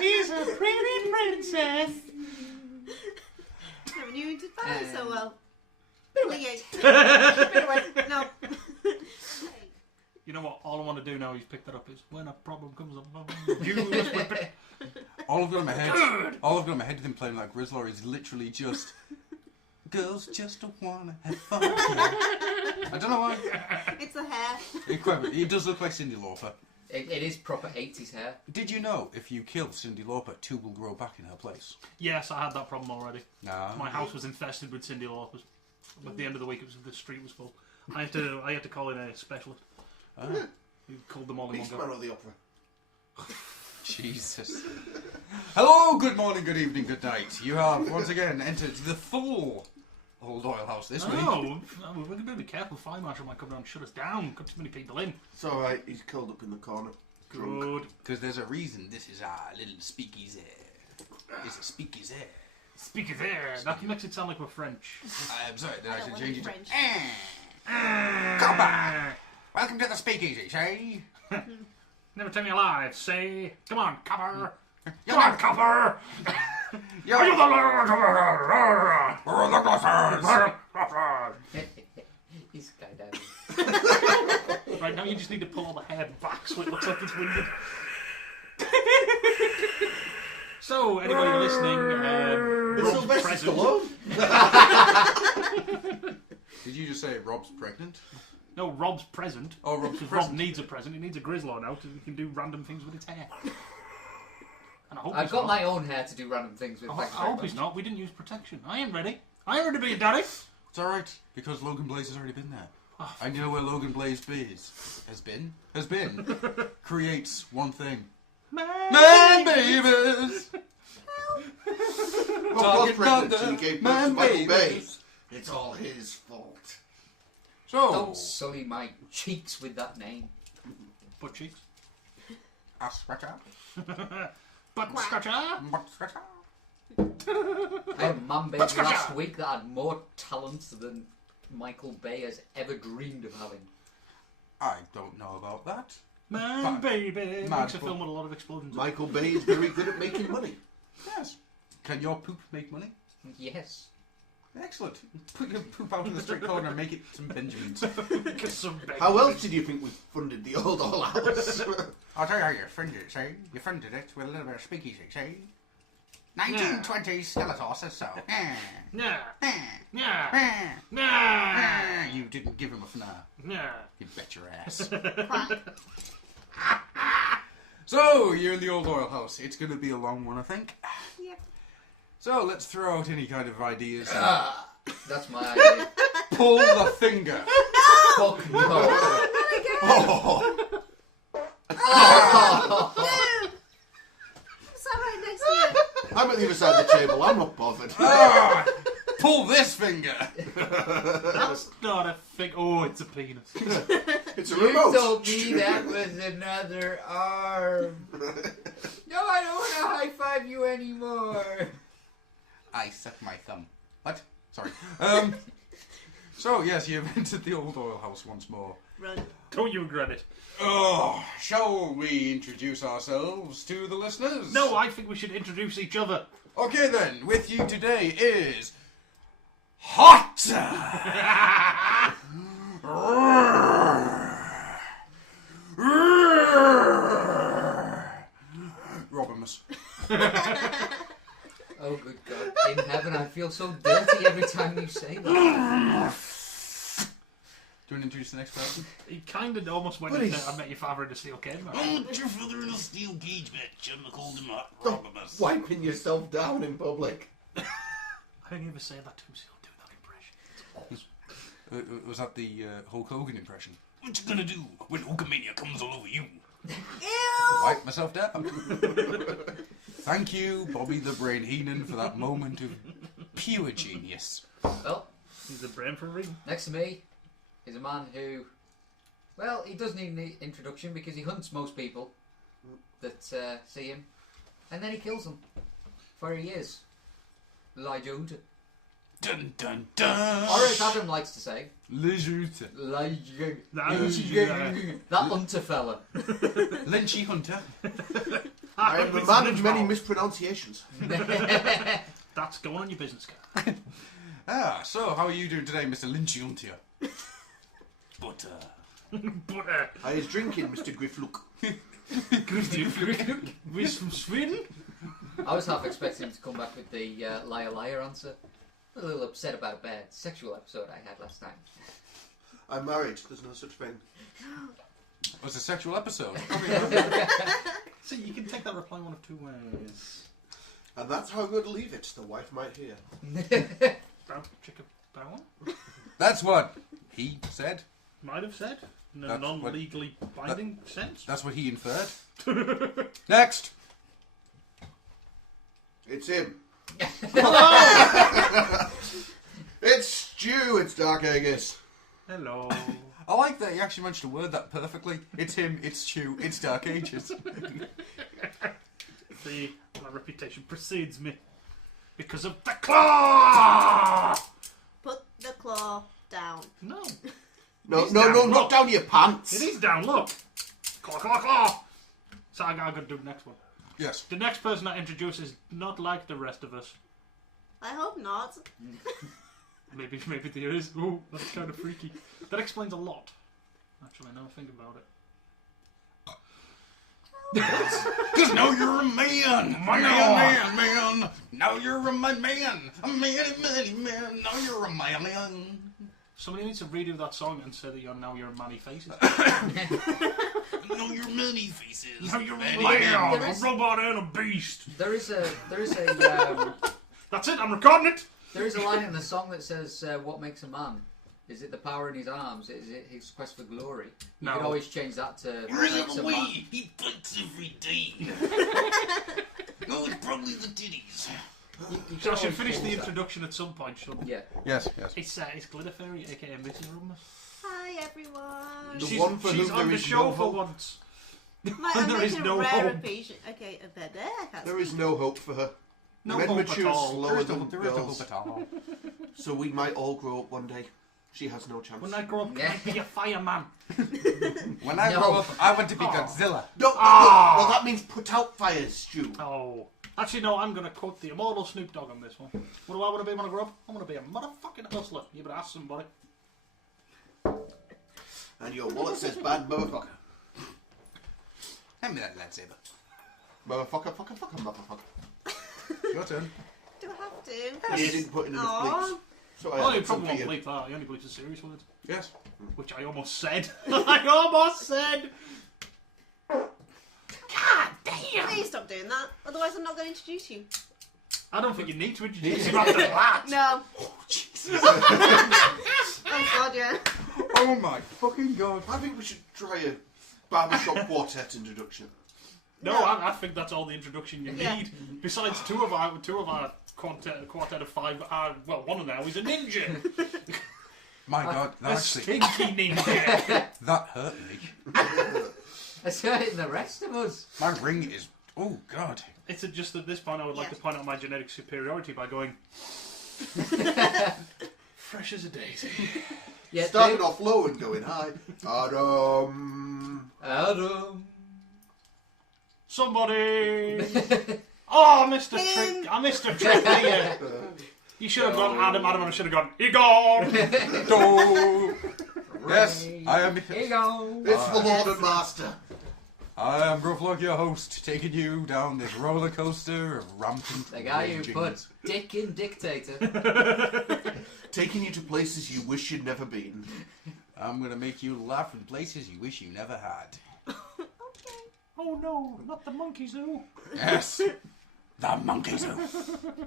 He's a pretty princess. Haven't you did that so well? No. You know what? All I want to do now is pick that up. Is when a problem comes up, you just whip it. All I've got in my head, with him playing like Grizzlor is literally just girls just don't wanna have fun. I don't know why. It's the hair. He does look like Cyndi Lauper. It is proper 80s hair. Did you know if you kill Cyndi Lauper, two will grow back in her place? Yes, I had that problem already. No. My house was infested with Cyndi Laupers. At the end of the week, the street was full. I had to call in a specialist. He called them all in one go. Beastman of the Opera. Jesus. Hello, good morning, good evening, good night. You have once again entered the full Old Oil House this week. No, we're going to be careful. Fire Marshal might come down and shut us down. Got too many people in. It's alright, he's curled up in the corner. Drunk. Good. Because there's a reason this is our little speakeasy. It's a speakeasy. Speak it there. That makes it sound like we're French. I'm sorry, did I don't should wanna change be it French. to... Come back! Welcome to the speakeasy, say. Never tell me a lie. Say, come on, copper. You're Come on, not- copper. You're Are you the We're the Glossers! He's skydiving. Right, now you just need to pull all the hair back so it looks like it's winded. So, anybody listening, It's Rob's Sylvester present. Stallone. Did you just say Rob's pregnant? No, Rob's present. Oh, Rob's Because present. Rob needs a present. He needs a Grizzlor now so he can do random things with its hair. And I hope I've he's got not. my own hair to do random things with. I thanks hope very he's much. not. We didn't use protection. I ain't ready. I ain't ready to be a daddy. It's alright, because Logan Blaze has already been there. Oh, I know where Logan Blaze has been, creates one thing. Man babies! Rob was pregnant and he gave birth to Man Michael Bay. babies. It's all his fault. So, Don't sully my cheeks with that name. Butt cheeks. ass scratcher, Butt scratcher. butt scratcher. I had a man baby last week that had more talent than Michael Bay has ever dreamed of having. I don't know about that. Man, baby. Mad Makes a bull. film with a lot of explosions. Michael Bay is very good at making money. Yes. Can your poop make money? Yes. Excellent. Put your poop out in the street corner and make it some Benjamins. How else did you think we funded the Old Oil House? I'll tell you how you funded it, see? You funded it with a little bit of speakeasy, see? 1920s Skeletor says so. Yeah. Eh, Yeah. eh, Yeah. eh. You didn't give him a FNAR. Yeah. You bet your ass. Quack. So, you're in the Old Oil House. It's going to be a long one, I think. Yep. So, let's throw out any kind of ideas. That's my idea. Pull the finger. Fuck no. Oh, Sat right next to you. I'm at the other side of the table. I'm not bothered. Ah, pull this finger. That's not a thing. Oh, it's a penis. It's a You remote. told me that was another arm. No, I don't want to high five you anymore. I suck my thumb. What? Sorry. So, yes, you've entered the Old Oil House once more. Run. Don't you regret it? Oh, shall we introduce ourselves to the listeners? No, I think we should introduce each other. Okay then, with you today is... Hot! Robimus. Oh, good God. In heaven, I feel so dirty every time you say that. Do you want to introduce the next person? He kind of almost went into I Met Your Father in a Steel Cage. Put your father in a steel cage, bitch. I'm called him Robimus. Wiping yourself down in public. I didn't even say that to him, so he'll do that impression. It's awesome. Was that the Hulk Hogan impression? What you gonna do when Hulkamania comes all over you? Ew! Wipe myself down. Thank you, Bobby the Brain Heenan, for that moment of pure genius. Well, He's the brain for a reason. next to me is a man who, well, he does need an introduction because he hunts most people that see him, and then he kills them. For he is Elijah Hunter. Dun dun dun. Or as Adam likes to say, Lejute. that hunter fella. Lynchy hunter. I am a man of many mispronunciations. That's going on your business card. So how are you doing today, Mr. Lynchy hunter? Butter. But I is drinking, Mr. Grifflook. We's from Sweden. I was half expecting him to come back with the liar liar answer. A little upset about a bad sexual episode I had last night. I'm married. There's no such thing. It was a sexual episode. So you can take that reply one of two ways. And that's how I'm going to leave it. The wife might hear. Bow, chicka, bow. That's what he said. Might have said. In a That's non-legally binding sense. That's what he inferred. Next. It's him. It's Stu. It's Dark Aegis. Hello. I like that he actually managed to word that perfectly. It's him, it's Stu, it's Dark Ages. See, my reputation precedes me. Because of the claw! Put the claw down. No. No, He's no, down, no, look. not down your pants. It is down, look. Claw, claw, claw. So I gotta do the next one. Yes. The next person I introduce is not like the rest of us. I hope not. Maybe there is. Oh, that's kind of freaky. That explains a lot. Actually, now I think about it. Because now you're a man. Man. Now you're a man. A man. Now you're a man. Somebody needs to redo that song and say that now you're Manny Faces. Now you're many faces. Now you're a Many man, There a is- robot and a beast. There is a That's it, I'm recording it. there is a line in the song that says, "What makes a man? Is it the power in his arms? Is it his quest for glory?" You No. could always change that to Where is makes the a way? man. He fights every day. No, it's probably the titties. You could So I should always finish the change that. introduction at some point, shouldn't I? Yeah. Yes. It's Glitter Fairy, aka Missy Rummus. Hi everyone. The She's, one for she's whom on there the is show no for hope. once. I'm There is making no a rare hope. occasion. Okay, a bed there. I can't There speak. is no hope for her. No Men hope mature at all. slower than There is no girls, hope at all. so we might all grow up one day. She has no chance. When I grow up, can I be a fireman? When I No. grow up, I want to be Godzilla. No, Ah. well that means put out fires, Stu. Oh. Actually, no, I'm going to quote the immortal Snoop Dogg on this one. What do I want to be when I grow up? I want to be a motherfucking hustler. You better ask somebody. And your wallet says bad motherfucker. Hand me that lightsaber. Motherfucker, motherfucker. Your turn. Do I have to? You didn't put in enough Aw. bleeps. So I Oh, you added some probably for won't you. bleep that. You only bleep the serious words. Yes. Which I almost said. I almost said! God damn! Please stop doing that. Otherwise, I'm not going to introduce you. I don't think you need to introduce him after that. No. Oh, Jesus. Oh God, yeah. Oh my fucking god. I think we should try a barbershop quartet introduction. No, I think that's all the introduction you Yeah. need. Besides, two of our quartet of five are, well, one of them is a ninja. My god, that A actually, stinky ninja. that hurt me. It's hurting the rest of us. My ring is, oh god. It's just at this point I would like Yeah. to point out my genetic superiority by going fresh as a daisy. Yeah, Starting Dave- off low and going high. Adam. Adam. Somebody! Oh, Mr. Trick! I missed a trick here. You should have gone Adam, and I should have gone Egon! Do. Yes, I am. Here you go. It's the Lord and Master. I am Grufflock, your host, taking you down this roller coaster of rampant The guy who raging. put Dick in Dictator. Taking you to places you wish you'd never been. I'm gonna make you laugh in places you wish you never had. Oh no, not the monkey zoo. Yes, the monkey zoo.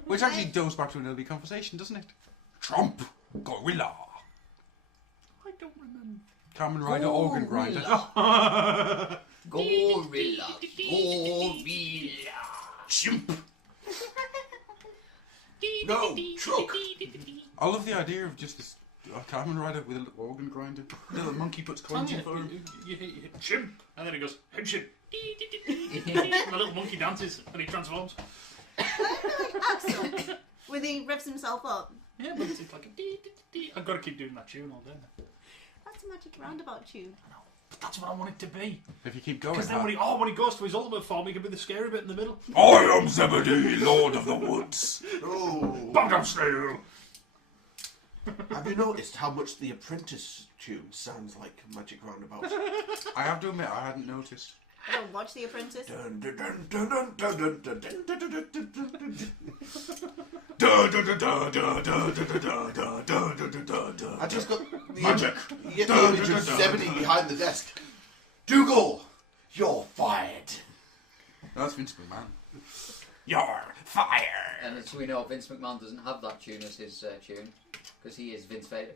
Which actually goes back to an early conversation, doesn't it? Trump, gorilla, I don't remember. Kamen Rider, organ grinder. Gorilla. Chimp. No, truck. I love the idea of just this Kamen Rider with a little organ grinder. The little monkey puts coins in for him. You hit chimp, and then he goes, hey chimp. And the little monkey dances, and he transforms. Axel, when he revs himself up, Yeah, but it's like a dee, dee, dee. I've got to keep doing that tune all day. That's a magic roundabout tune. But that's what I want it to be. If you keep going, Because then when he goes to his ultimate form, he can be the scary bit in the middle. I am Zebedee, Lord of the Woods. Oh. Bottom snail. Have you noticed how much the Apprentice tune sounds like Magic Roundabout? I have to admit, I hadn't noticed. I don't watch The Apprentice. Dun, dun, dun, dun, dun, dun, dun, dun, dun, dun, dun, dun, dun, dun. Da da da da da da da da da da da da da. I just got Magic. You get the image of Zebedee behind the desk. Dougal, you're fired. That's Vince McMahon. You're fired. And as we know, Vince McMahon doesn't have that tune as his tune because he is Vince Vader.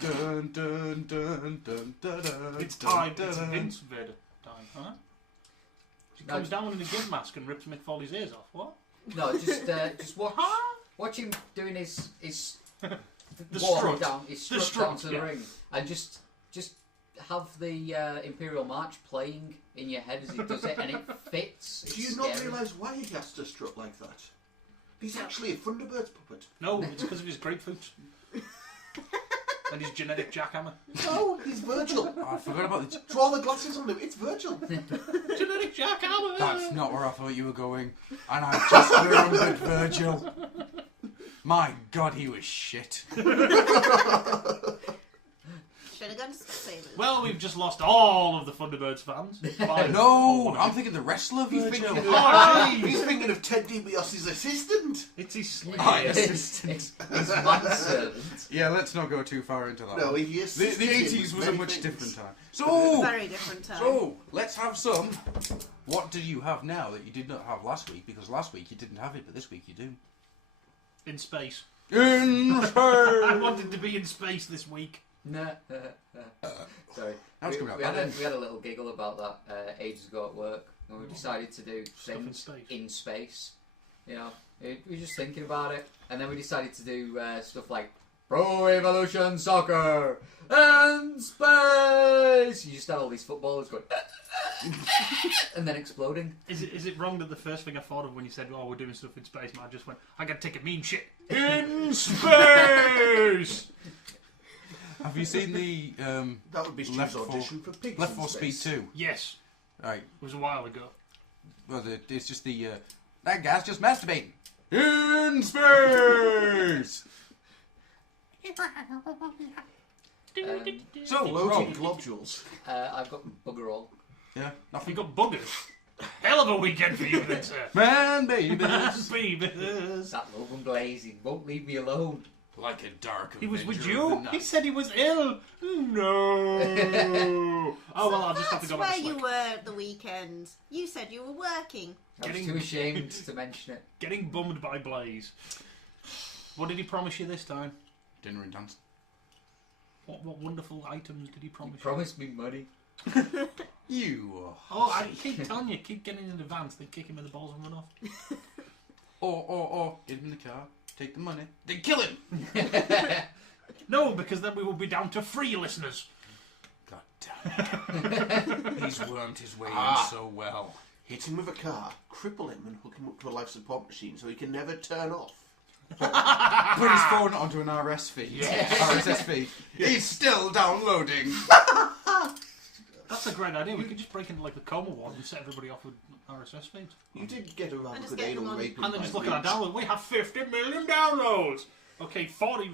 Dun dun dun dun dun dun. It's time. dun, It's dun. Vince Vader time, huh? He No. comes down in a gimp mask and rips Mick Foley's ears off. What? No, just watch him doing his The walk strut. down, his The strut down strut, to the yeah. ring, and just have the Imperial March playing in your head as he does it, and it fits. Do It's you not scary. realise why he has to strut like that? He's actually a Thunderbird's puppet. No, it's because of his grapefruit. And his genetic jackhammer. No, he's Virgil. Oh, I forgot about the. Draw the glasses on him. It's Virgil. Genetic jackhammer! That's not where I thought you were going. And I just remembered Virgil. My God, he was shit. Should have gone to Specsavers. Well, we've just lost all of the Thunderbirds fans. No, I'm thinking the wrestler He's Virgil. thinking, he's thinking of Ted DiBiase's assistant. It's his sleeve. Ah, It's yes. his manservant. Yeah, let's not go too far into that. No, one. he The assisted 80s him was with a many much things. different time. So, Very different time. let's have some. What do you have now that you did not have last week? Because last week you didn't have it, but this week you do. In space. In I space! wanted to be in space this week. Nah, sorry. That was We, coming out we, had bad a, then. we had a little giggle about that ages ago at work, and we decided to do Stuff in things space. in space. You know, we were just thinking about it, and then we decided to do stuff like Pro Evolution Soccer and space. You just had all these footballers going and then exploding. Is it wrong that the first thing I thought of when you said, "Oh, we're doing stuff in space," and I just went, "I got to take a mean shit in space." Have you seen the That would be Stu's Left 4 audition for Pigs Left in 4 Speed Space. 2? Yes, Right. it was a while ago. Well, it's just the that guy's just masturbating in space. So, Floating Rob, globules. I've got bugger all. yeah, You nothing. got buggers. Hell of a weekend for you, then, sir. Man, baby, Babies. That Logan Glazing won't leave me alone. like a dark. He was with Avenger of you? the He night. said he was ill. No. Oh, well, I'll just have to That's go where back to you sleep. were at the weekend. You said you were working. I was Getting- too ashamed to mention it. Getting bummed by Blaze. What did he promise you this time? Dinner and dance. What wonderful items did he You promise you? promised me money. You. Oh, I keep telling you, keep getting in advance, then kick him in the balls and run off. Or, get him in the car, take the money, then kill him. No, because then we will be down to 3 listeners. God damn it. He's wormed his way Ah. in so well. Hit him with a car, cripple him, and hook him up to a life support machine so he can never turn off. Put his phone onto an RS feed. Yeah. RSS feed. He's still downloading. That's a great idea. We could just break into like the coma ward and set everybody off with RSS feeds. You did get a rather just good get anal them on- raping. And then just by look at our Reach. download. We have 50 million downloads. Okay, 40,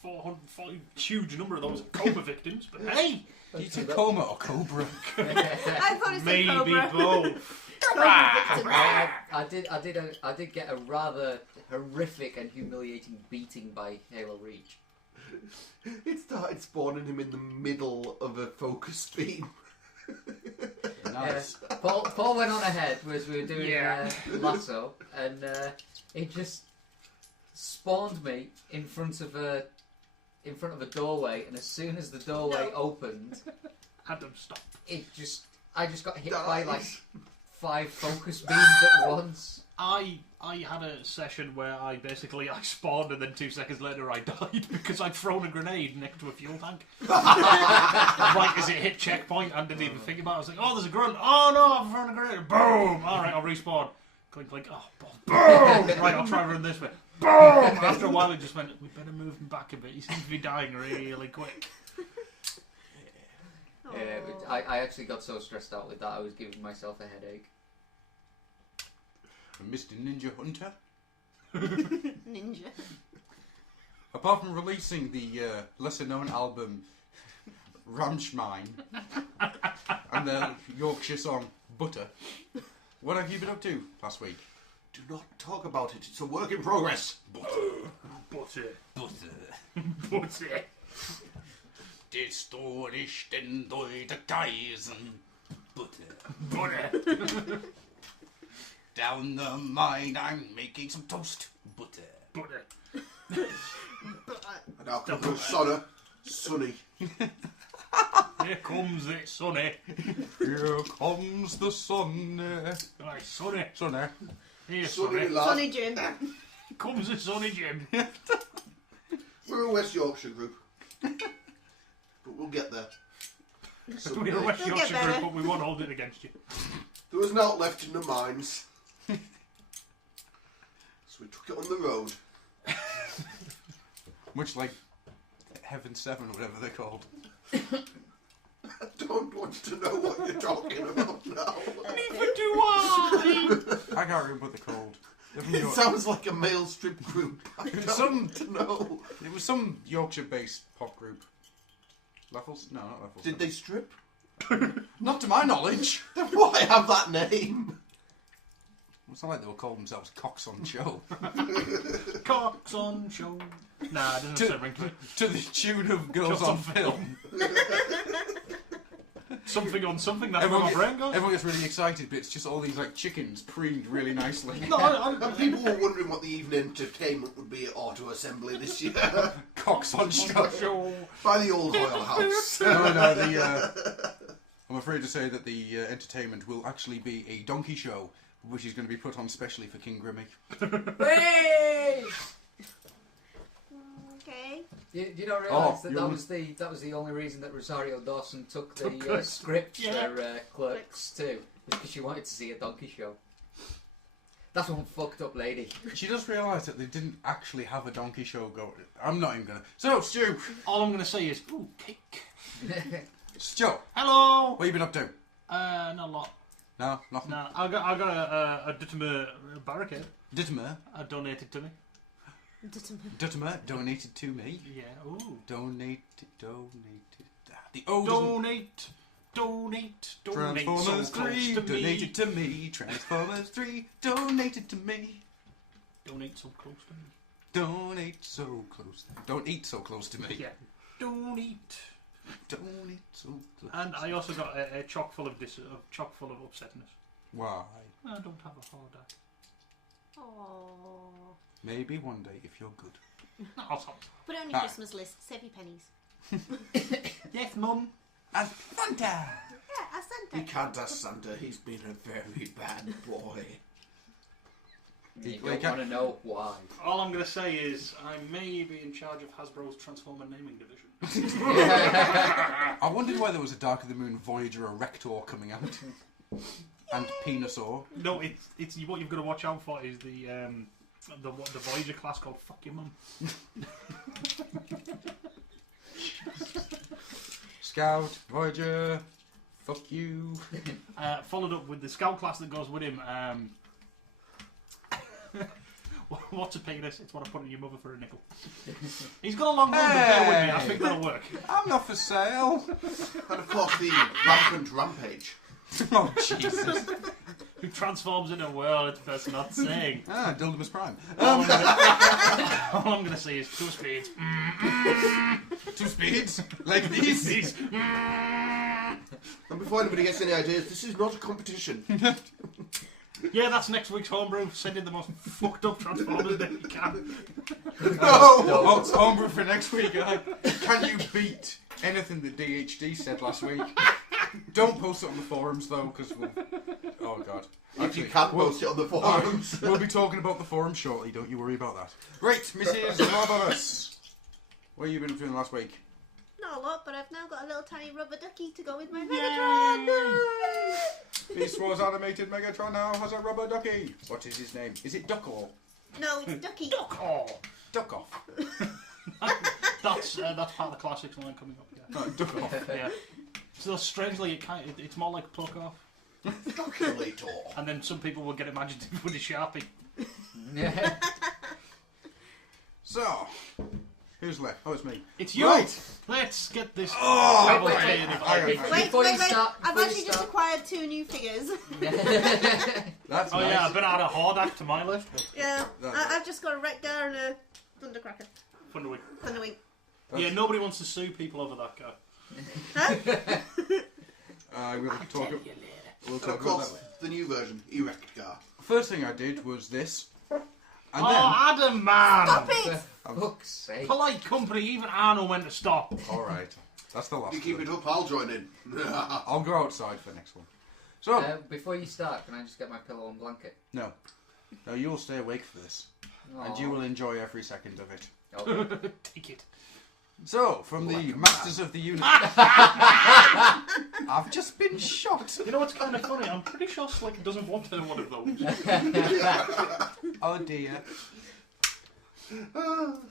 440, huge number of those are coma victims. But hey, You Tacoma or Cobra? I thought it said maybe Cobra. both. Cobra victims. I did get a rather horrific and humiliating beating by Halo Reach. It started spawning him in the middle of a focus beam. Nice. Paul went on ahead as we were doing Yeah. lasso, and it just spawned me in front of a doorway. And as soon as the doorway opened, Had them stop. I just got hit by Dies. like 5 focus beams at once. I had a session where I spawned and then 2 seconds later I died because I'd thrown a grenade next to a fuel tank. Right as it hit checkpoint, I didn't even think about it. I was like, oh, there's a grunt. Oh no, I've thrown a grenade. Boom! Alright, I'll respawn. Clink, clink. Oh, boom! Right, I'll try and run this way. Boom! After a while, it just went, we better move him back a bit. He seems to be dying really quick. Yeah, but I actually got so stressed out with that, I was giving myself a headache. Mr. Ninja Hunter. Ninja. Apart from releasing the lesser-known album Ramschmine and the Yorkshire song Butter, what have you been up to last week? Do not talk about it. It's a work in progress. Butter. Butter. Die Story stehen durch die Geisen. Butter. Down the mine, I'm making some toast. Butter. And now comes the Sonny. Here comes it, Sonny. Here comes the sun. Right, Sonny. Sonny. Here, Sonny, Sonny. lad. Sonny Jim. Comes the Sonny Jim. We're a West Yorkshire group. But we'll get there. We're a West We'll get Yorkshire better. group, but we won't hold it against you. There was an out left in the mines. So we took it on the road. Much like Heaven 7, whatever they're called. I don't want to know what you're talking about now. Neither do I! I can't remember what they're called. It sounds like a male strip group. I don't Some- want to know. It was some Yorkshire-based pop group. Leffels? No, not Leffels. Did they strip? Not to my knowledge. Then why have that name? It's not like they were calling themselves Cocks on Show. Cocks on show. Nah, it doesn't To- say ring to it. To the tune of Girls Just on on Film. Something on something, that's Everyone, where my brain goes. everyone gets really excited, but it's just all these like chickens preened really nicely. No, And people were wondering what the evening entertainment would be at Auto Assembly this year. Cocks on Show. show. By the old oil house. No, I'm afraid to say that the entertainment will actually be a donkey show, which is going to be put on specially for King Grimmy. Hey! Okay. You don't realise Oh, that was the only reason that Rosario Dawson took the Took Clerks. script Yeah. for Clerks 2, was because she wanted to see a donkey show. That's one fucked up lady. She does realise that they didn't actually have a donkey show going. I'm not even going to. So, Stu! All I'm going to say is, ooh, cake. Stu, Hello! what have you been up to? Not a lot. No, nothing. No, I got a Duttimer barricade Dittimer donated to me. donated to me. Yeah, ooh. Donated. The oldest. Donate. Transformers so close 3 to me. donated to me. Transformers 3 donated to me. Donate so close to me. Donate so close. Don't eat so close to me. Yeah. Donate. Donate so close. And I also got a chock full of chock full of upsetness. Why? I don't have a hard eye. Aww. Maybe one day if you're good. No, I'll stop. Put it on Ah. your Christmas list. Save your pennies. Yes, Mum. And Fanta! Yeah, ask You Santa. can't ask Santa, he's been a very bad boy. You Well, you don't want to know why. All I'm going to say is I may be in charge of Hasbro's Transformer naming division. I wondered why there was a Dark of the Moon Voyager Erector coming out. And Penosaur. No, it's what you've got to watch out for is the Voyager class called Fuck Your Mum. Scout, Voyager, fuck you. Followed up with the Scout class that goes with him. What's a penis? It's what I put in your mother for a nickel. He's got a long run, but bear with me. I think that'll work. I'm not for sale. And of course the rampant rampage. Oh, Jesus. Who transforms into a world it's best not saying. Ah, Dildamus Prime. All I'm going to say is 2 speeds. 2 speeds, like these. These. And before anybody gets any ideas, this is not a competition. Yeah, that's next week's homebrew. Send in the most fucked up Transformers that you can. No! Oh, it's homebrew for next week. Can you beat anything that DHD said last week? Don't post it on the forums though, because we'll... Oh god. If you can't post it on the forums. We'll be talking about the forum shortly, don't you worry about that. Right, Mrs. Marvelous. What have you been doing last week? Not a lot, but I've now got a little tiny rubber ducky to go with my Megatron. Beast Wars animated Megatron now has a rubber ducky. What is his name? Is it Duckall? No, it's Ducky. Oh, Duck off. that's part of the classics line coming up. Yeah. Duck off. Yeah. So strangely, it's more like pluck off. Calculator. And then some people will get imaginative with a Sharpie. Yeah. So, who's left? Oh, it's me. It's you! Right. Let's get this Oh, cavalcade of wait. ideas. Before you start- I've before you actually just start- acquired 2 new figures. That's Oh nice. yeah, I've been add a Hordak to my list. Yeah. That's- I've just got a Wreck-Gar and a Thundercracker. Thunderwing. Thunderwing. Yeah, nobody wants to sue people over that guy. Huh? We'll talk. We'll And talk of about course, that. the new version, Erectgar. First thing I did was this, and Oh, Adam, man! Stop it! Fuck's sake. Polite company, even Arno went to stop. then. All right, that's the last. You keep one. it up, I'll join in. I'll go outside for the next one. So Before you start, can I just get my pillow and blanket? no, you'll stay awake for this, and you will enjoy every second of it. Okay. Take it. So, from the Like a Masters of the Universe. I've just been shot. You know what's kind of funny? I'm pretty sure Slick doesn't want one of those. Oh dear.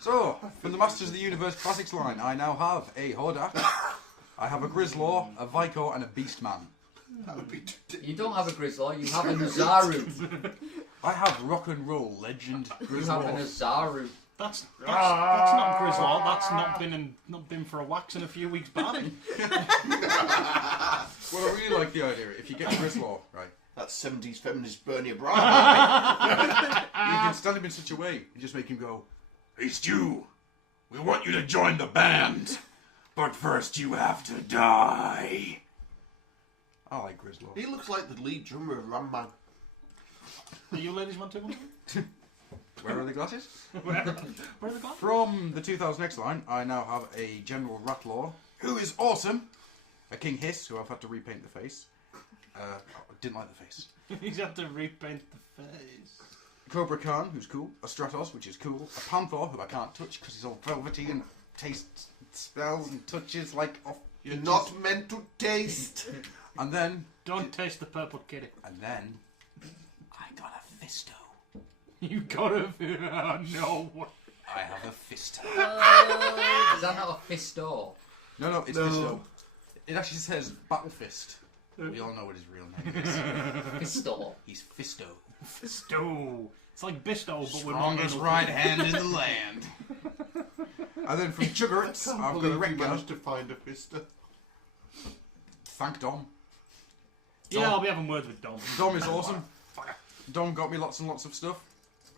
So, from the Masters of the Universe Classics line, I now have a Hordak, I have a Grizzlaw, a Vicor, and a Beastman. That would be You don't have a Grizzlaw, you have a Nazaru. I have rock and roll legend You have a Grizzlaw. Nazaru. That's not Grizzlaw. That's not been for a wax in a few weeks, Barbie. Well, I really like the idea. If you get Grizzlaw, right, That's 70s feminist Bernie Bra. you can stand him in such a way and just make him go, Hey, Stu, we want you to join the band, but first you have to die. I like Grizzlaw. He looks like the lead drummer of Ram Man. Are you ladies want to one? Where are the glasses? Where are the glasses? From the 2000X line, I now have a General Ratlaw, who is awesome. A King Hiss, who I've had to repaint the face. Didn't like the face. He's had to repaint the face. Cobra Khan, who's cool. A Stratos, which is cool. A Panther, who I can't touch because he's all velvety and tastes, smells and touches like off. You're not meant to taste. And then, Don't taste the purple kitty. I got a Fisto. You gotta. No. I have a Fisto. Is that not a Fisto? No, it's No. Fisto. It actually says Battle Fist. We all know what his real name is. Fisto. He's Fisto. Fisto. It's like Bisto, but with Strongest more right hand in the land. And then from Chuggerets, I've got a you Wreck-Gar. managed to find a Vista. Thank Dom. Yeah, I'll be having words with Dom. Dom is awesome. Dom got me lots and lots of stuff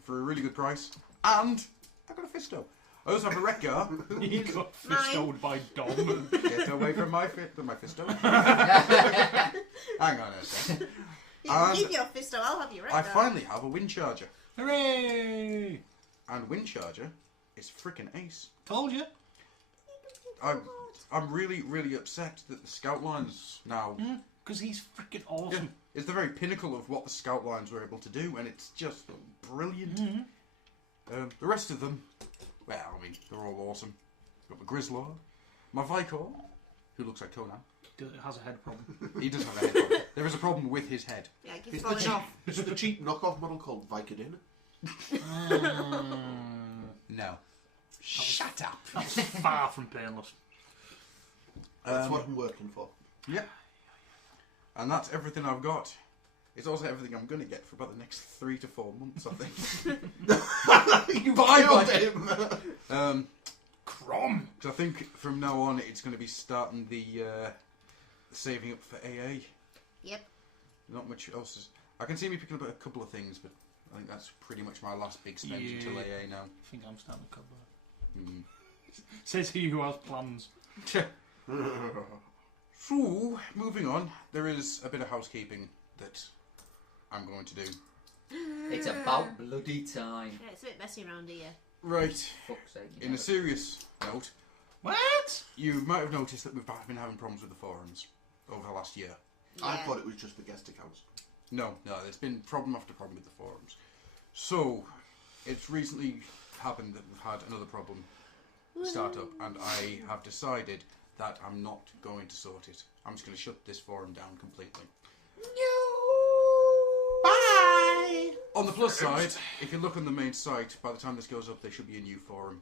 for a really good price. And I got a Fisto. I also have a Wreck-Gar. He got fistoed by Dom. Get away from my Fisto. Hang on a sec. You And keep your Fisto, I'll have your I Wreck-Gar. finally have a Wind Charger. Hooray! And Wind Charger is freaking ace. Told you. I'm really, really upset that the Scout lines now... Because he's freaking Yeah, awesome. it's the very pinnacle of what the Scout lines were able to do, and it's just brilliant. The rest of them, well, I mean, they're all awesome. Got my Grizzlaw, my Vicor, who looks like Conan. Has a head problem. He does have a head problem. There is a problem with his head. Yeah, it keeps It's the, falling cheap, off. it's the cheap knockoff model called Vicodin. No. Shut up. That's far from painless. That's what I'm working for. Yep. And that's everything I've got. It's also everything I'm going to get for about the next 3 to 4 months, I think. You Bye, killed bye. him! Crom! So I think from now on it's going to be starting the saving up for AA. Yep. Not much else. I can see me picking up a couple of things, but I think that's pretty much my last big spend until Yeah. AA now. I think I'm starting to cover. Mm. Says he who has plans. So, moving on, there is a bit of housekeeping that I'm going to do. It's about bloody time. Yeah, it's a bit messy around here. Right. Fuck's sake. you In a never- serious note, What? you might have noticed that we've been having problems with the forums over the last year. I Yeah. thought it was just the guest accounts. No, there's been problem after problem with the forums. So, it's recently happened that we've had another problem start up, and I have decided that I'm not going to sort it. I'm just going to shut this forum down completely. No! Yay! On the plus side, if you look on the main site, by the time this goes up, there should be a new forum.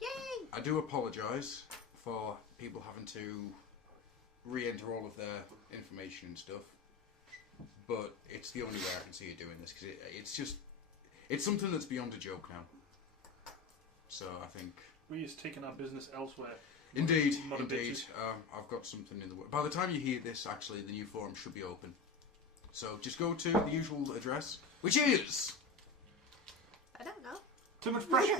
Yay! I do apologise for people having to re-enter all of their information and stuff, but it's the only way I can see you doing this, because it's something that's beyond a joke now. So I think... We just taking our business elsewhere. Indeed, Mother indeed. bitches. I've got something in the works. By the time you hear this, actually, the new forum should be open. So just go to the usual address, which is... I don't know. Too much pressure.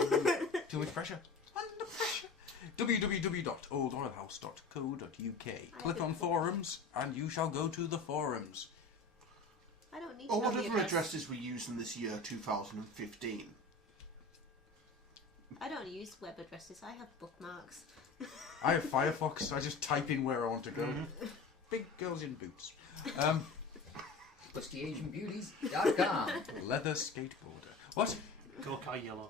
Too much pressure. Under pressure. www.oldoilhouse.co.uk. Click on forums, and you shall go to the forums. I don't need to Or know the whatever address. addresses we use in this year, 2015. I don't use web addresses. I have bookmarks. I have Firefox. I just type in where I want to go. Big girls in boots. PlustyAsianBeauties.com. Leather skateboarder. What? Go Kai Yellow.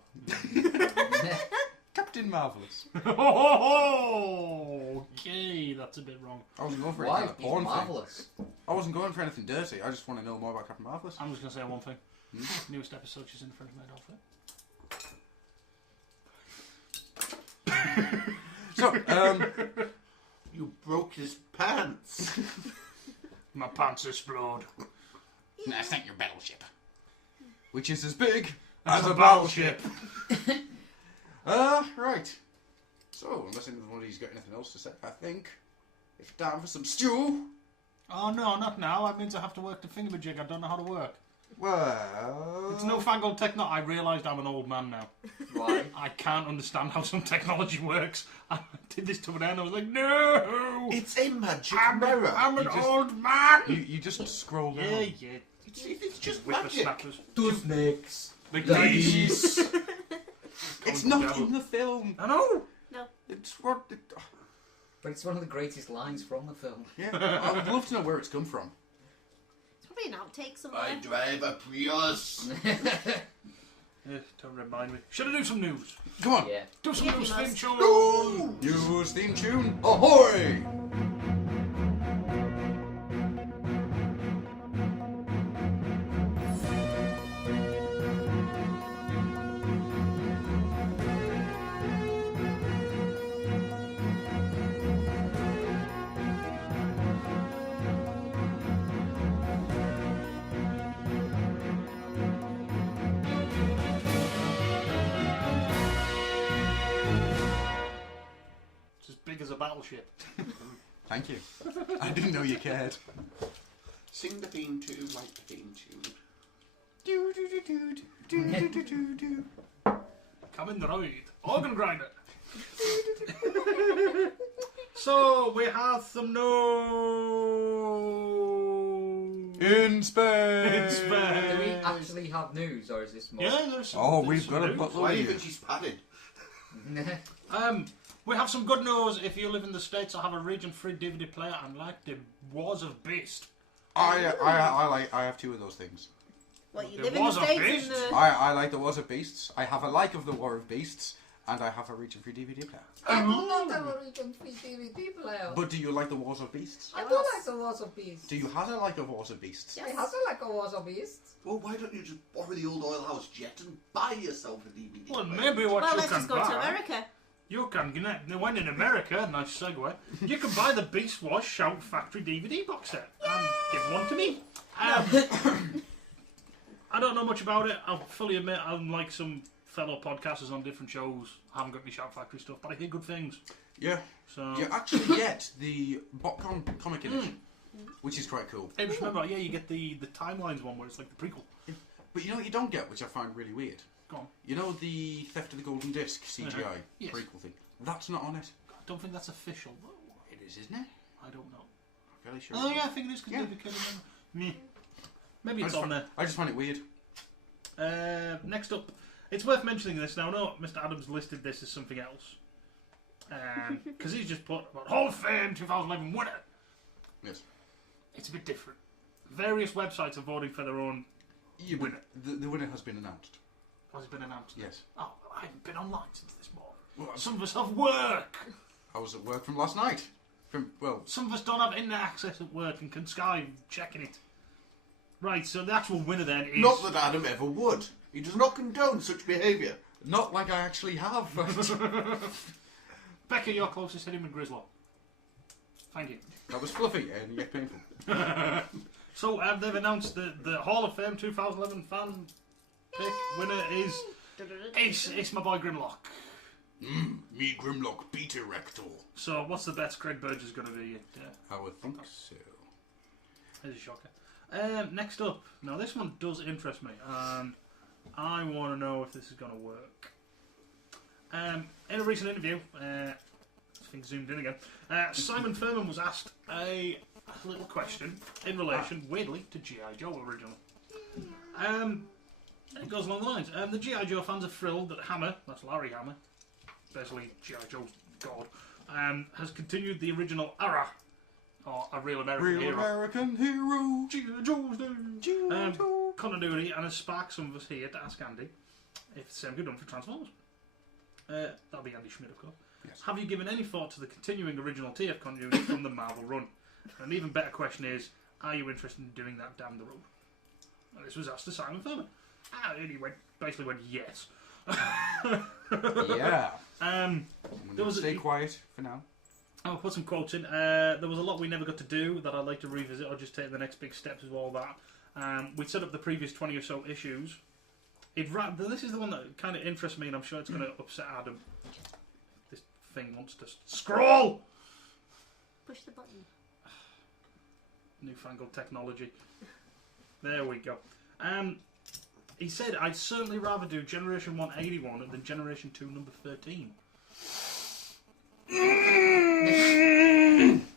Captain Marvelous. Okay, that's a bit wrong. I wasn't going for any Why? kind of He's porn thing. marvellous. I wasn't going for anything dirty. I just want to know more about Captain Marvelous. I'm just going to say one thing. Newest episode, she's in the French maid outfit. So, You broke his pants. My pants explode. that's not your battleship. Which is as big As a battleship. Right. So, unless anybody's got anything else to say, I think it's time for some stew. Oh no, not now. That means I have to work the thingamajig. I don't know how to work. Well... It's no fangled techno. I realised I'm an old man now. Why? I can't understand how some technology works. I did this to an end. I was like, no! It's a magic I'm mirror. an just- old man! You just scroll down. Yeah. It's just magic. Whippersnappers. Two snakes. The geese. It's not in the film. I know! No. It's what... But it's one of the greatest lines from the film. Yeah, I would love to know where it's come from. It's probably an outtake somewhere. I drive a Prius. Don't remind me. Should I do some news? Come on. Yeah. Do some Yeah, news, you theme must. tune! News theme tune. Ahoy! It's as big as a battleship. Thank you. I didn't know you cared. Sing the theme tune like the theme tune. Come in the ride. Organ grinder. So, we have some news. In space. In Do space. we actually have news, or is this more? Yeah, there's some, Oh, there's we've some got a news. butler Why do with you you. think she's padded? We have some good news. If you live in the States, I have a region-free DVD player and like the Wars of Beast. I have two of those things. What, you There live in the was a States beast. in the... I like the Wars of Beasts. I have a like of the War of Beasts, and I have a region-free DVD player. I do not have a region-free DVD player. But do you like the Wars of Beasts? I do like the Wars of Beasts. Do you have a like of Wars of Beasts? Yes. I have like a Wars of Beasts. Well, why don't you just borrow the old oil house jet and buy yourself a DVD? Well, player? maybe what Well, you let's can just go buy. to America. You can, when in America, nice segue, you can buy the Beast Wars Shout Factory DVD box set and give one to me. I don't know much about it. I'll fully admit, unlike some fellow podcasters on different shows, I haven't got any Shout Factory stuff, but I hear good things. Yeah. So, You actually get the Botcon comic edition, which is quite cool. I just remember, yeah, you get the Timelines one where it's like the prequel. But you know what you don't get, which I find really weird? Go on. You know the Theft of the Golden Disc CGI Yes. prequel thing? That's not on it. I don't think that's official. It is, isn't it? I don't know. I'm fairly sure. Oh yeah, I think it is because Yeah. David Kelly. Meh. Maybe I it's just on there. I just find it weird. Next up, it's worth mentioning this now. I know Mr. Adams listed this as something else because he's just put about Hall of Fame 2011 winner. Yes. It's a bit different. Various websites are voting for their own. Yeah, but the winner has been announced. Has it been announced? Yes. Oh, well, I haven't been online since this morning. Well, Some of us have work. I was at work from last night. Some of Some of us don't have internet access at work and can Sky checking it. Right, so the actual winner then is... Not that Adam ever would. He does not condone such behaviour. Not like I actually have. Becca, you're closest to him and Grislow. Thank you. That was fluffy and yet painful. So they've announced the Hall of Fame 2011 fan pick winner is... It's my boy Grimlock. Me Grimlock Beta Rectal. So what's the best Craig Burgess going to be? I would think so. There's a shocker. Next up, now this one does interest me, and I want to know if this is going to work. In a recent interview, I think zoomed in again, Simon Furman was asked a little question in relation, weirdly, to G.I. Joe originally. It goes along the lines. The G.I. Joe fans are thrilled that Hammer, that's Larry Hammer, basically G.I. Joe's god, has continued the original era, or a real American hero. American hero. G.I. Joe's continuity, and has sparked some of us here to ask Andy if the same could be done for Transformers. That'll be Andy Schmidt, of course. Yes. Have you given any thought to the continuing original TF continuity from the Marvel run? And an even better question is, are you interested in doing that down the road? And this was asked to Simon Furman. And he basically went yes. Yeah. There was stay quiet for now. I'll put some quotes in. There was a lot we never got to do that I'd like to revisit or just take the next big steps with all that. We'd set up the previous 20 or so issues. This is the one that kind of interests me, and I'm sure it's going to upset Adam. This thing wants to scroll! Push the button. Newfangled technology. There we go. He said, I'd certainly rather do Generation 1 81 than Generation 2 number 13.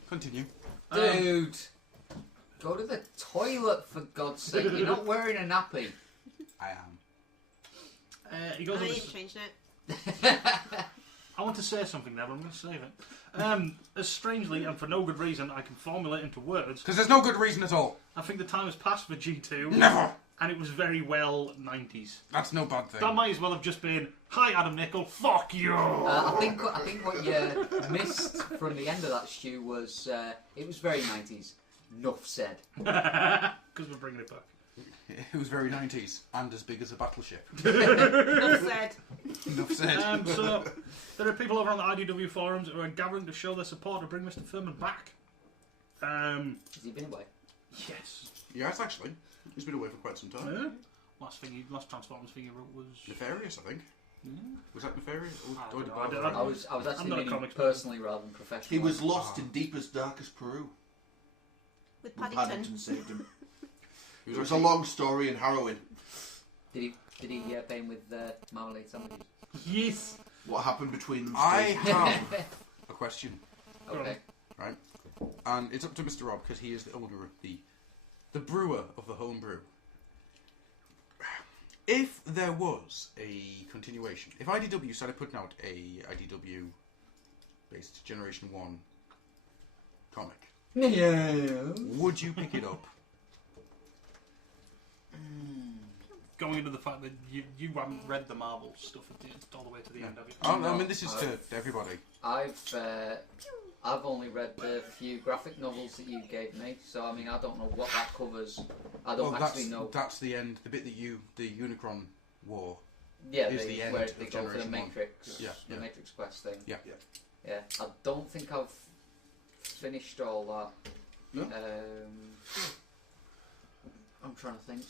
Continue. Dude, go to the toilet for God's sake. You're not wearing a nappy. I am. He goes I on need to to change that. I want to say something there, but I'm going to save it. As strangely, and for no good reason, I can formulate into words, Because there's no good reason at all. I think the time has passed for G2, Never. and it was very well 90s. That's no bad thing. That might as well have just been, hi Adam Nicol, fuck you! I think what you missed from the end of that, Stu, was it was very 90s. Nuff said. Because we're bringing it back. It was very 90s and as big as a battleship. Enough said. Enough said. So, there are people over on the IDW forums who are gathering to show their support to bring Mr. Furman back. Has he been away? Yes. Yes, actually. He's been away for quite some time. Last Transformers thing he wrote was... Nefarious, I think. Was that Nefarious? I don't know. I was actually I'm not a meaning comics personally rather than professionally. He was lost in deepest, darkest Peru. With And Paddington. Paddington saved him. He It was a actually- long story and harrowing. Did he pay him with marmalade sandwiches? Yes! What happened between them I stays- have a question, Okay. right? And it's up to Mr. Rob because he is the owner of the brewer of the home brew. If there was a continuation, if IDW started putting out a IDW based Generation 1 comic, Yeah. would you pick it up? Going into the fact that you haven't read the Marvel stuff all the way to the end, have you? I mean, this is to everybody. I've only read the few graphic novels that you gave me, so I mean I don't know what that covers. I don't actually know. That's the end. The bit that the Unicron War. Yeah, is the end where of they go for the Generation 1. Matrix, Yeah, the yeah. Matrix Quest thing. Yeah. Yeah, I don't think I've finished all that. No? I'm trying to think.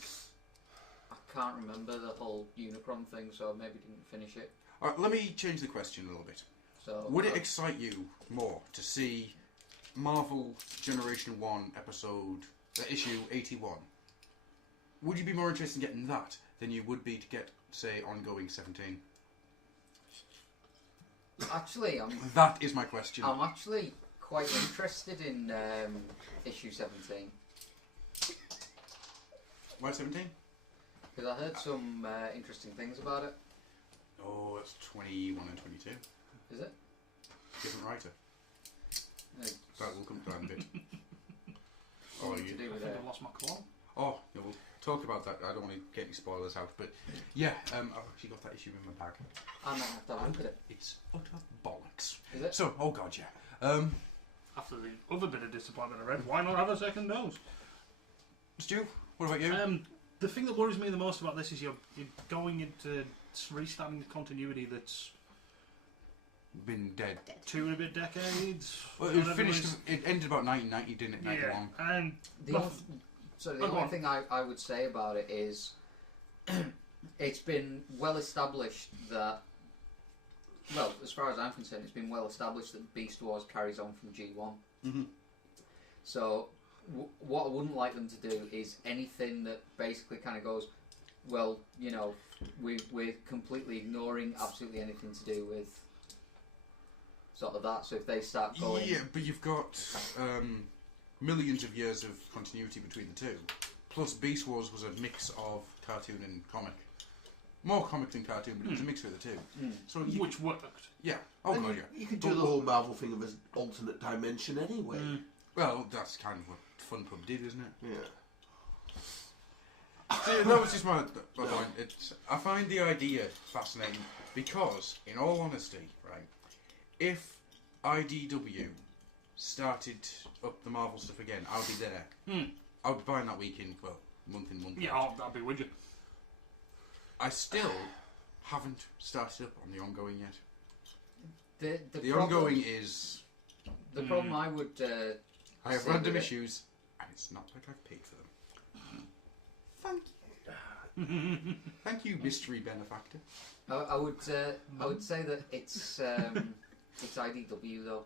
I can't remember the whole Unicron thing, so I maybe didn't finish it. All right, let me change the question a little bit. So Would it excite you more to see Marvel Generation 1 issue 81? Would you be more interested in getting that than you would be to get, say, ongoing 17? Actually, That is my question. I'm actually quite interested in issue 17 Why 17? because I heard some interesting things about it. Oh, it's 21 and 22. Is it? Different writer. That will come to that in a bit. Something to you- do I with think it. I've lost my claw. Oh, yeah, we'll talk about that. I don't want to get any spoilers out, but yeah, I've actually got that issue in my bag. I might have to have a look at it. It's utter bollocks. Is it? So, oh god, yeah. After the other bit of disappointment I read, why not have a second dose? Stu, What about you? The thing that worries me the most about this is you're going into restarting the continuity that's Been dead. 2 and a bit decades. Well, it finished. It ended about 1990, didn't it? 91. And The only thing I would say about it is it's been well established that, well, as far as I'm concerned, it's been well established that Beast Wars carries on from G1. Mm-hmm. So what I wouldn't like them to do is anything that basically kind of goes, well, you know, we're completely ignoring absolutely anything to do with sort of that. So if they start going... Yeah, but you've got millions of years of continuity between the two. Plus, Beast Wars was a mix of cartoon and comic. More comic than cartoon, but it was a mixture of the two. So which worked. Yeah. Oh, And God, you, yeah. you could do the whole Marvel thing of an alternate dimension anyway. Well, that's kind of what Fun Pub did, isn't it? Yeah. See, that was just my point. I find the idea fascinating because, in all honesty, right, if IDW started up the Marvel stuff again, I'll be there. I'll be buying that week in, well, month in, month Yeah, out. I'll be with you. I still haven't started up on the ongoing yet. The problem, ongoing is... The problem I would... I have say random with it- issues, and it's not like I've paid for them. Thank you. Thank you, mystery benefactor. I would say that it's IDW though.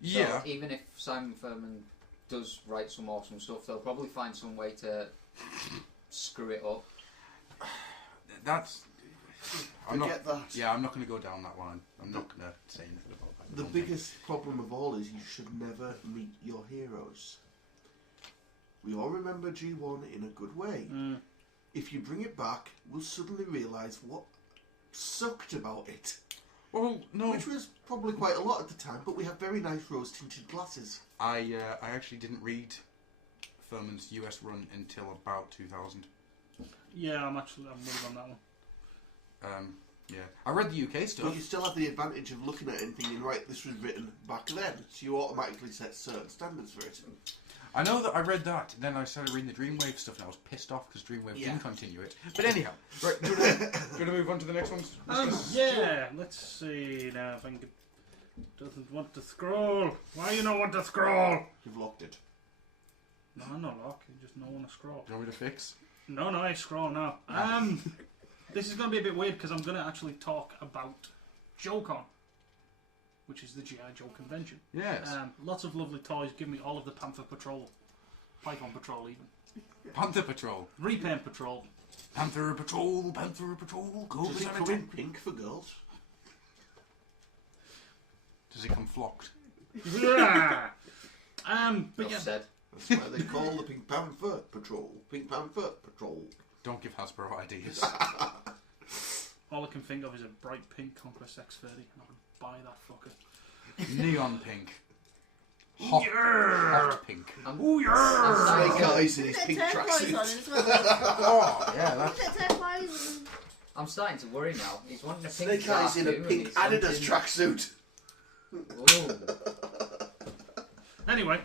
Yeah. So even if Simon Furman does write some awesome stuff, they'll probably find some way to screw it up. That's... Forget that. Yeah, I'm not going to go down that one. I'm not going to say anything about that. The biggest problem of all is you should never meet your heroes. We all remember G1 in a good way. If you bring it back, we'll suddenly realise what sucked about it. Well, no. Which was probably quite a lot at the time, but we have very nice rose-tinted glasses. I actually didn't read Furman's US run until about 2000. Yeah, I'm with on that one. Yeah. I read the UK stuff. But you still have the advantage of looking at anything and right, this was written back then, so you automatically set certain standards for it. I know that I read that, then I started reading the Dreamwave stuff and I was pissed off because Dreamwave didn't continue it. But anyhow, right, do you want to move on to the next ones? Yeah, let's see now if I can get... Doesn't want to scroll. Why you don't want to scroll? You've locked it. No, I'm not locked. You just don't want to scroll. Do you want me to fix? No, I scroll now. This is going to be a bit weird because I'm going to actually talk about JoeCon, which is the G.I. Joe convention. Yes. Lots of lovely toys. Give me all of the Panther Patrol. Python Patrol even. Panther Patrol. Repaint Patrol. Panther Patrol, go Does it come in pink for girls? Does it come flocked? Yeah. But Enough yeah. said. That's why they call the Pink Panther Patrol. Pink Panther Patrol. Don't give Hasbro ideas. All I can think of is a bright pink Conquest X30 and I would buy that fucker. Neon pink. Hot pink. Ooh, yeah. Snake eyes in his Put pink that turquoise on tracksuit. as well. Oh, yeah, Put that turquoise. I'm starting to worry now. He's wanting a pink Snake eyes in a cartoon pink and he's Adidas wanting- tracksuit. Ooh. Anyway,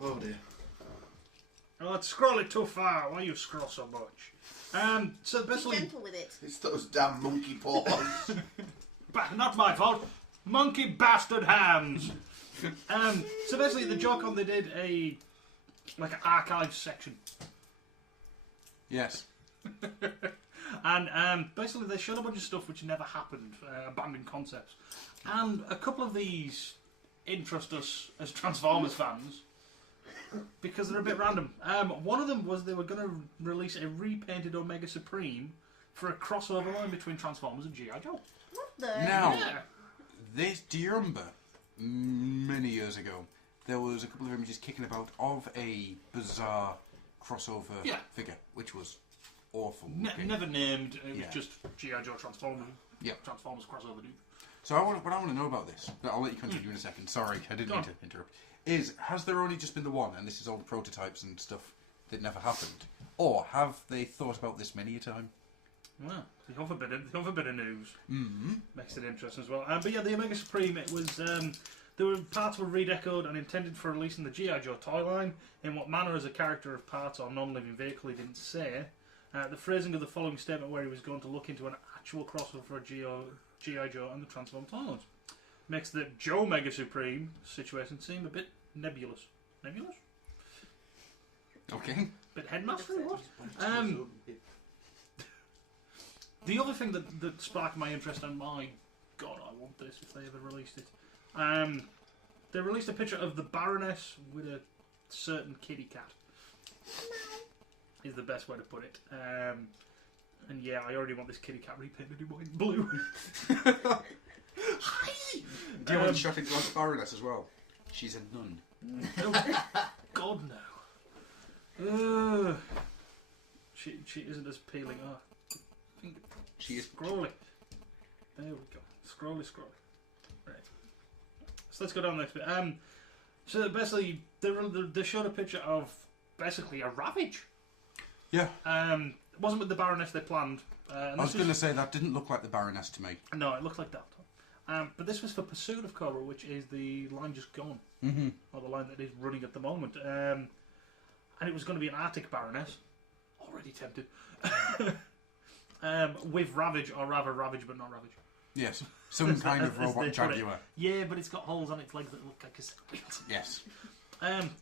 Oh dear. let's scroll it too far. Why you scroll so much? So Be basically, gentle with it. It's those damn monkey paws. not my fault. Monkey bastard hands. So basically, the JoeCon they did an archive section, Yes. and basically they showed a bunch of stuff which never happened, abandoned concepts, and a couple of these interest us as Transformers fans because they're a bit random. One of them was they were going to release a repainted Omega Supreme for a crossover line between Transformers and G.I. Joe. What the? Now, Yeah. do you remember many years ago there was a couple of images kicking about of a bizarre crossover figure, which was awful looking. Never named. It was Yeah. just G.I. Joe Transformers. Yeah. Transformers crossover dude. So what I want to know about this, I'll let you continue in a second, sorry, I didn't Go mean on. to interrupt, is, has there only just been the one, and this is all the prototypes and stuff that never happened? Or have they thought about this many a time? Well, the other bit of news Mm-hmm. makes it interesting as well. But yeah, the Omega Supreme, it was The parts were redecoed and intended for release in the G.I. Joe toy line. In what manner as a character of parts or non-living vehicle, he didn't say. The phrasing of the following statement where he was going to look into an actual crossover for G.I. Joe and the Transform toys makes the Joe Mega Supreme situation seem a bit nebulous. Nebulous? Okay. Bit headmaster? What? The other thing that sparked my interest, and my God, I want this if they ever released it. They released a picture of the Baroness with a certain kitty cat. Is the best way to put it. And yeah, I already want this kitty cat repainted in white and blue. Hi! Do you want shot into the Baroness as well? She's a nun. Oh, God, no. She isn't as appealing. She is scrolly. There we go. Scrolly. Right. So let's go down the next bit. So basically, they showed a picture of basically a Ravage. Yeah. It wasn't with the Baroness they planned. I was going to say that didn't look like the Baroness to me. No, it looked like that. But this was for Pursuit of Cobra, which is the line just gone. Mm-hmm. Or the line that is running at the moment. And it was going to be an Arctic Baroness. Already tempted. With Ravage, or rather Ravage but not Ravage. Yes. Some kind of robot jaguar. Yeah, but it's got holes on its legs that look like cassette wheels. Yes.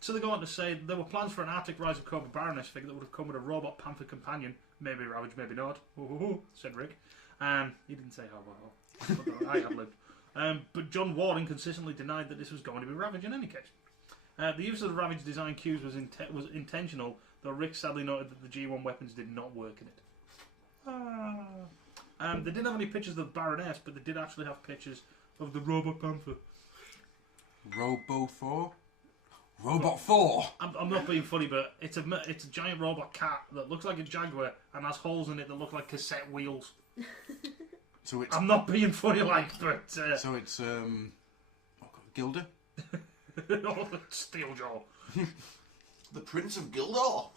So they go on to say there were plans for an Arctic Rise of Cobra Baroness figure that would have come with a robot panther companion. Maybe Ravage, maybe not. Said Rick. He didn't say how well. I have lived. But John Warren consistently denied that this was going to be Ravage in any case. The use of the Ravage design cues was intentional, though Rick sadly noted that the G1 weapons did not work in it. They didn't have any pictures of the Baroness, but they did actually have pictures of the Robot Panther. Robo 4? Robot 4! I'm not being funny, but it's a giant robot cat that looks like a jaguar and has holes in it that look like cassette wheels. So it's... I'm not being funny, but... So it's, Gilda? Oh, Steeljaw. The Prince of Gildor.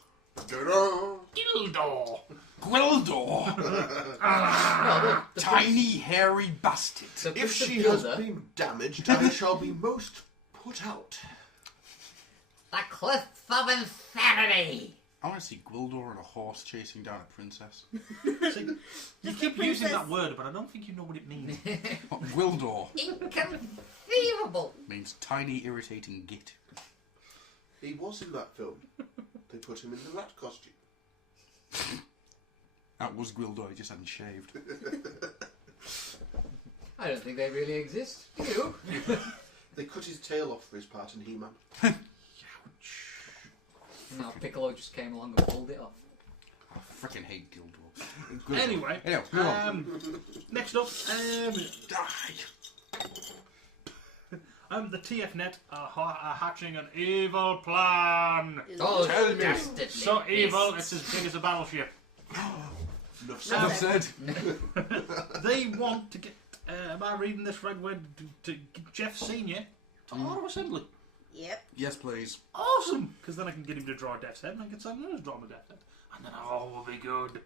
Gildor. Gwildor! Tiny, hairy bastard. If she has been damaged, I shall be most put out. The cliff of insanity! I want to see Gwildor and a horse chasing down a princess. See, you keep using that word, but I don't think you know what it means. What, Gwildor? Inconceivable! Means tiny, irritating git. He was in that film. They put him in the rat costume. That was Gwildor, he just hadn't shaved. I don't think they really exist. Do you? They cut his tail off for his part in He-Man. No, Piccolo just came along and pulled it off. I freaking hate Gwildor. Anyway, go on. next up, Die! the TFNet are hatching an evil plan. Oh, Tell me. dastardly So evil, beasts. it's as big as a battleship. Nuff Enough said. said. They want to get, am I reading this right way, to get Jeff Senior to Auto Assembly. Yep. Yes, please. Awesome! Because then I can get him to draw a Death's Head and I can someone else draw my Death's Head. And then all will be good.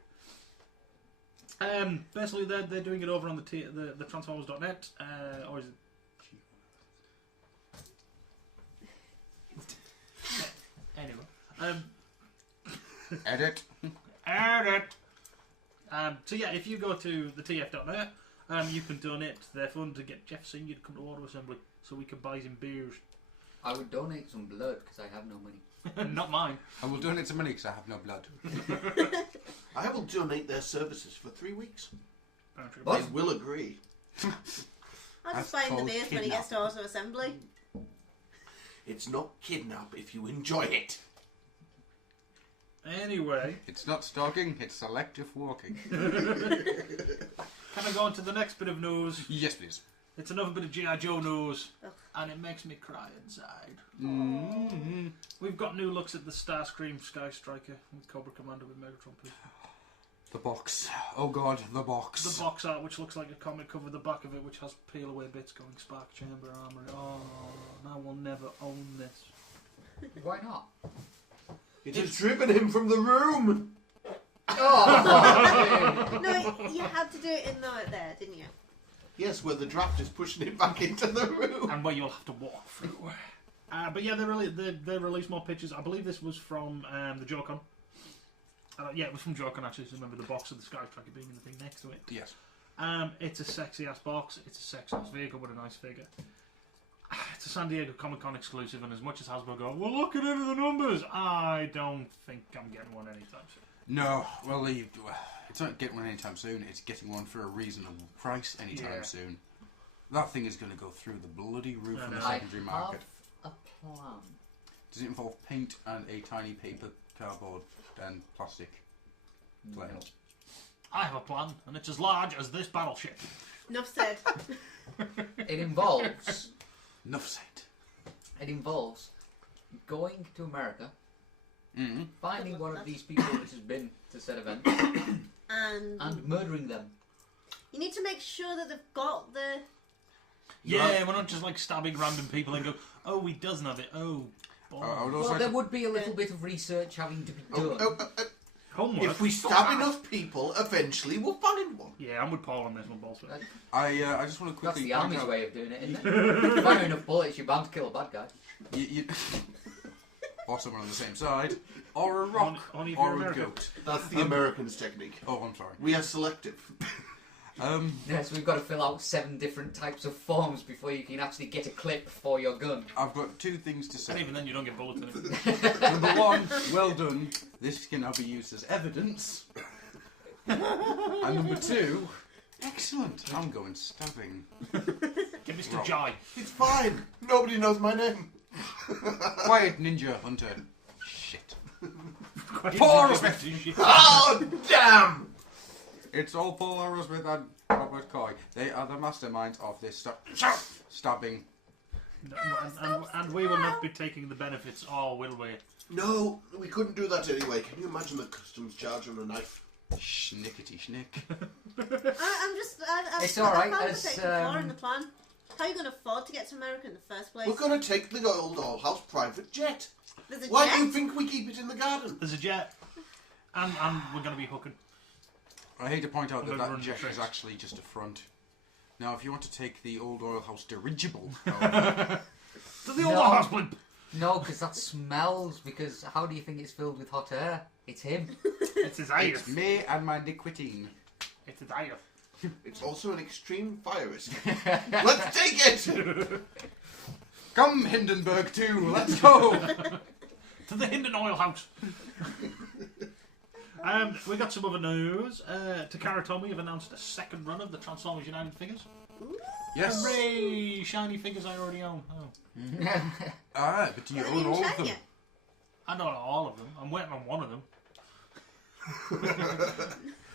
Basically, they're doing it over on the Transformers.net, or is it... Anyway. Edit. Edit! So yeah, if you go to the TF.net, you can donate to their fund to get Jeff Senior to come to Auto Assembly so we can buy him beers. I would donate some blood because I have no money. Not mine. I will donate some money because I have no blood. I will donate their services for 3 weeks. What? They will agree. I'll That's just buy him the called beers when he gets to Auto Assembly. It's not kidnap if you enjoy it. Anyway, It's not stalking, it's selective walking. can I go on to the next bit of news? Yes, please. It's another bit of G.I. Joe news, Ugh. and it makes me cry inside. Mm-hmm. We've got new looks at the Starscream Sky Striker with Cobra Commander with Megatron, please. The box. Oh god, the box. The box art, which looks like a comic cover, the back of it, which has peel away bits going Spark Chamber armor. Oh, I will never own this. Why not? It has driven him from the room. Oh! No, you had to do it in there, didn't you? Yes, where the draft is pushing it back into the room. and where you'll have to walk through. But yeah, they released more pictures. I believe this was from the Joy-Con. Yeah, it was from Joy-Con actually. So remember the box of the Sky Tracker beam and the thing next to it. Yes. It's a sexy ass box. It's a sexy ass vehicle with a nice figure. It's a San Diego Comic Con exclusive, and as much as Hasbro go, we're looking into the numbers, I don't think I'm getting one anytime soon. No, well, it's not getting one anytime soon. It's getting one for a reasonable price anytime soon. That thing is going to go through the bloody roof on the secondary market. I have a plan. Does it involve paint and a tiny paper, cardboard, and plastic plane? I have a plan, and it's as large as this battleship. Enough said. It involves Enough said. It involves going to America, Mm-hmm. finding one of these people which has been to said event, and murdering them. You need to make sure that they've got the... Yeah, we're not just like stabbing random people and go, oh, he doesn't have it, oh. I would also Well, like there to- would be a little bit of research having to be done. Homework. If we stab enough people, eventually we'll find one. Yeah, I'm with Paul on this one, Balls. I just want to That's quickly the point army's out- way of doing it, isn't it? Fire enough bullets, you're bound to kill a bad guy. You or someone on the same side, or a rock, Only if or you're a American. goat. That's the Americans' technique. Oh, I'm sorry. We are selective. Yes, we've got to fill out 7 different types of forms before you can actually get a clip for your gun. I've got 2 things to And say. even then, you don't get bullets in it. Number 1, well done. This can now be used as evidence. And number 2, excellent. I'm going stabbing. Get Mr. Rock. Jai. It's fine. Nobody knows my name. Quiet, ninja hunter. Shit. Paul Smith. Oh, damn! It's all Paul Aerosmith and Robert Coy. They are the masterminds of this stabbing. And we will not be taking the benefits, or will we? No, we couldn't do that anyway. Can you imagine the customs charge on a knife? Schnickety schnick. I'm just... It's alright, I found as, the flaw in the plan. How are you going to afford to get to America in the first place? We're going to take the old House private jet. There's a Why jet? do you think we keep it in the garden? There's a jet, and we're going to be hooking. I hate to point out that We're that running jet tricks. is actually just a front. Now, if you want to take the old oil house dirigible, however, To the No. old husband. No, because that smells, because how do you think it's filled with hot air? It's him. It's his eye. it's me and my nicotine. It's his eye. It's also an extreme fire risk. Let's take it! Come, Hindenburg 2, let's go! To the Hinden Oil House. We got some other news. Takara Tomy have announced a second run of the Transformers United figures. Yes. Hooray! Shiny figures I already own. Oh. Ah, but do you Haven't own even all of checked them? yet. I don't know all of them. I'm waiting on one of them.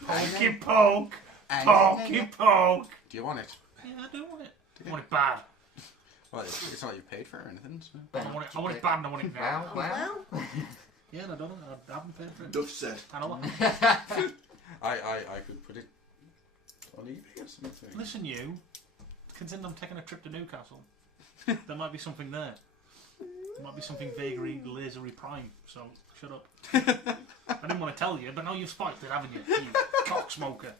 Pokey poke! Pokey poke! Do you want it? Yeah, I do want it. I want it bad. Well, it's not you paid for or anything. So. I want it bad and I want it now. Well, Well, Yeah, and I don't know. I haven't paid for it. Enough said. I know what. I could put it on eBay or something. Listen, you. Consider I'm taking a trip to Newcastle. There might be something there. There might be something vaguely lasery prime. So shut up. I didn't want to tell you, but now you've spiked it, haven't you? You cock smoker.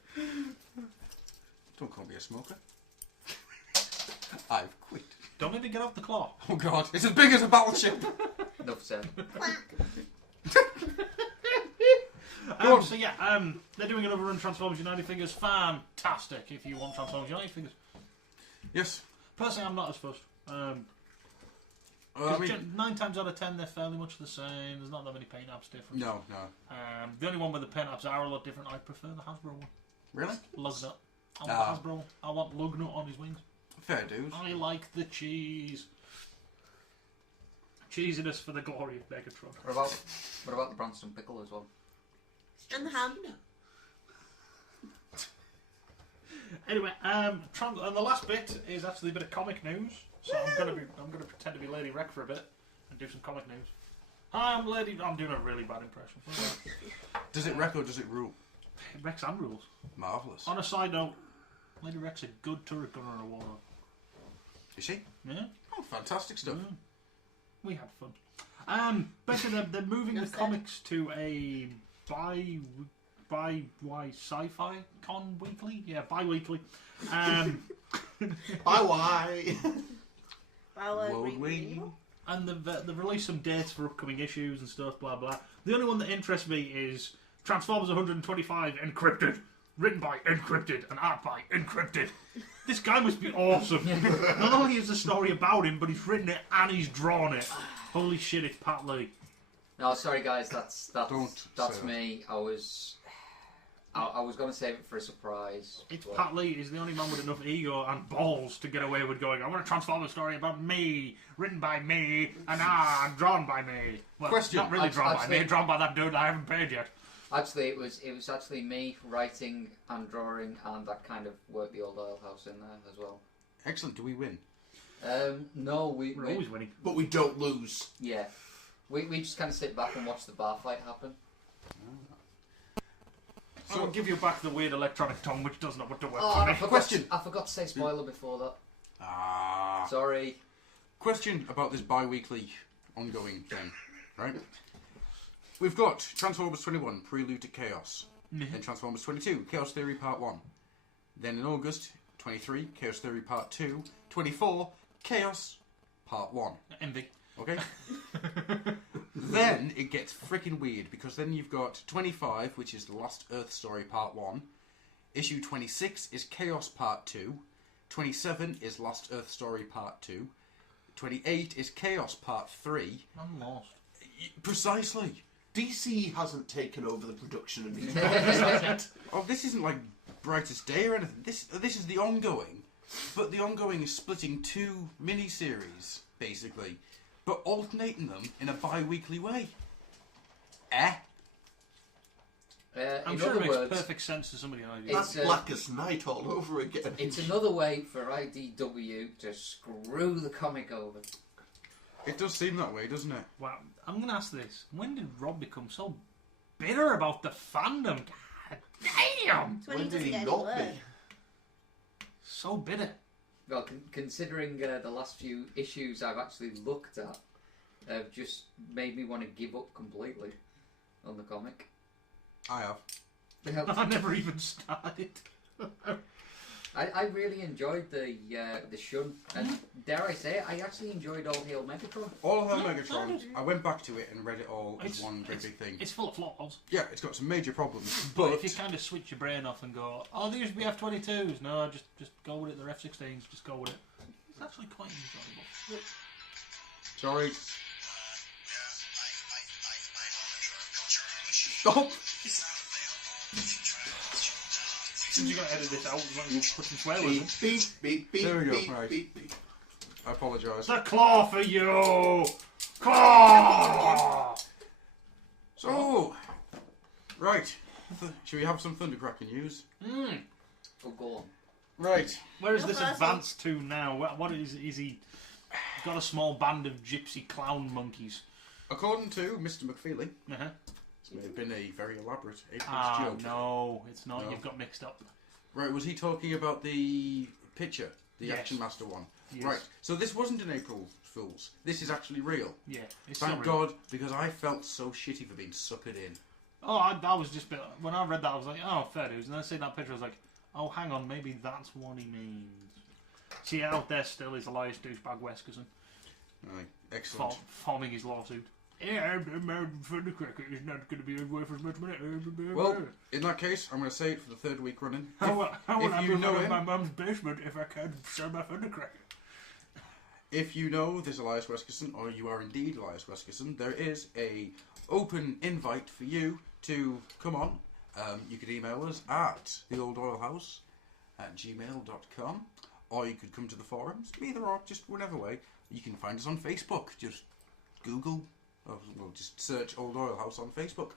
Don't call me a smoker. I've quit. Don't make me get off the claw. Oh god, it's as big as a battleship! enough said. So yeah, they're doing another run Transformers United figures. Fantastic if you want Transformers United figures. Yes. Personally, I'm not as fussed. I mean, 9 times out of 10, they're fairly much the same. There's not that many paint apps different. no. The only one where the paint apps are a lot different, I prefer the Hasbro one. Really? Lugnut. I want Hasbro. I want Lugnut on his wings. Fair dues. I like the cheese. Cheesiness for the glory of Megatron. What about the Branston Pickle as well? and the ham. Anyway, and the last bit is actually a bit of comic news. So I'm gonna pretend to be Lady Wreck for a bit and do some comic news. Hi, I'm Lady. I'm doing a really bad impression. Does it wreck or does it rule? Rex and rules. Marvellous. On a side note, Lady Wreck's a good turret gunner in a war. Is she? Yeah, Oh, fantastic stuff. we had fun. Basically, they're moving the Enough said. comics to a bi-sci-fi con weekly. Yeah, bi-weekly. Bye-bye. World Wing. And they've released some dates for upcoming issues and stuff, blah blah. The only one that interests me is Transformers 125 Encrypted. Written by Encrypted and art by Encrypted. This guy must be awesome. Not only is the story about him, but he's written it and he's drawn it. Holy shit, it's Pat Lee. No, sorry guys, that's Don't me. I was going to save it for a surprise. It's but- Pat Lee is the only man with enough ego and balls to get away with going, I want to transform a story about me, written by me, and drawn by me. Well, Question. not really drawn by Actually- me, drawn by that dude I haven't paid yet. Actually, it was actually me writing and drawing, and that kind of worked the old oil house in there as well. Excellent. Do we win? No, we We're always winning. But we don't lose. yeah, we just kind of sit back and watch the bar fight happen. So I'll give you back the weird electronic tongue which does not want to work Oh, for and me. Question. I forgot to say spoiler before that. Ah. Sorry. Question about this bi-weekly ongoing thing, right? We've got Transformers 21, Prelude to Chaos. Then Transformers 22, Chaos Theory Part 1. Then in August, 23, Chaos Theory Part 2. 24, Chaos Part 1. Envy. Okay? Then it gets freaking weird, because then you've got 25, which is the Lost Earth Story Part 1. Issue 26 is Chaos Part 2. 27 is Lost Earth Story Part 2. 28 is Chaos Part 3. I'm lost. Precisely. DC hasn't taken over the production of these movies. Oh, this isn't like Brightest Day or anything. This is the ongoing, but the ongoing is splitting two mini-series, basically, but alternating them in a bi-weekly way. I'm In sure other it makes words, perfect sense to somebody like you. That's It's, Blackest Night all over again. it's another way for IDW to screw the comic over. It does seem that way, doesn't it? Wow, I'm going to ask this. When did Rob become so bitter about the fandom? God damn! It's when When he did doesn't he get any not work. be? So bitter. Well, considering the last few issues I've actually looked at have just made me want to give up completely on the comic. I have. I never even started. I really enjoyed the Shun, and dare I say it, I actually enjoyed All Hail Megatron. All of Hell No, Megatron, no, I went back to it and read it all as It's- one great big thing. It's full of flaws. Yeah, it's got some major problems, But but if you kind of switch your brain off and go, oh, there used to be F-22s. No, just go with it. They're F-16s. Just go with it. It's actually quite enjoyable. sorry. Stop! Since you got to edit this out, why don't you put some swear words in? Beep, beep, beep, There we go, beep, right. beep, beep. I apologise. The claw for you! Claw! So, right. Should we have some Thundercracker news? Oh, go on. Right. Where is Go this first, advanced to now? What is he? Got a small band of gypsy clown monkeys. According to Mr. McFeely, Uh-huh. this may have been a very elaborate April's Ah, joke. no, it's not. No. You've got mixed up. Right, was he talking about the picture? The Yes. Action Master one? Yes. Right, so this wasn't an April Fool's. This is actually real. Yeah, it's Thank not real. God, because I felt so shitty for being suckered in. Oh, I was just when I read that, I was like, oh, fair dues. And then I see that picture, I was like, oh, hang on, maybe that's what he means. See, out there still is Elias douchebag Weskerson Right, excellent. forming his lawsuit. Yeah, Thundercracker is not going to be worth as much money. Well, in that case, I'm going to say it for the third week running. how will I you move know out of him- my mum's basement if I can't sell my Thundercracker? If you know this Elias Weskerson, or you are indeed Elias Weskerson, there is a open invite for you to come on. You could email us at theoldoilhouse@gmail.com, or you could come to the forums. Either or, just whatever way. You can find us on Facebook. Just Google, or well, just search Old Oil House on Facebook.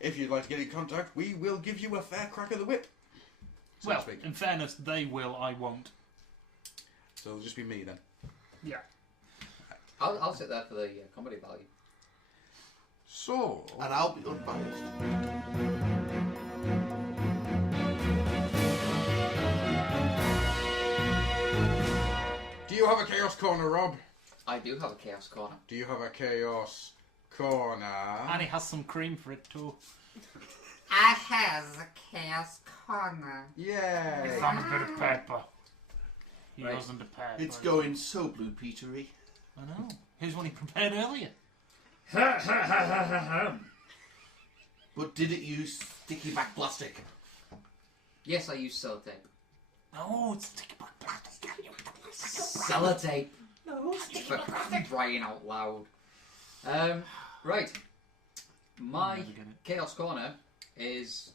If you'd like to get in contact, we will give you a fair crack of the whip. So to Well, speak. in fairness, they will, I won't. So it'll just be me then. Yeah. I'll sit there for the comedy value. So, And I'll be unbiased. do you have a Chaos Corner, Rob? I do have a Chaos Corner. Do you have a Chaos Corner? And he has some cream for it too. I has a chaos corner. Yay! Some bit of pepper. He Right. wasn't prepared. It's for it. going so Blue Petery. I know. Here's one he prepared earlier. But did it use sticky back plastic? Yes, I use sellotape. No, it's sticky back plastic. Sellotape. No, For crying out loud. Right. My never get it. Chaos Corner is...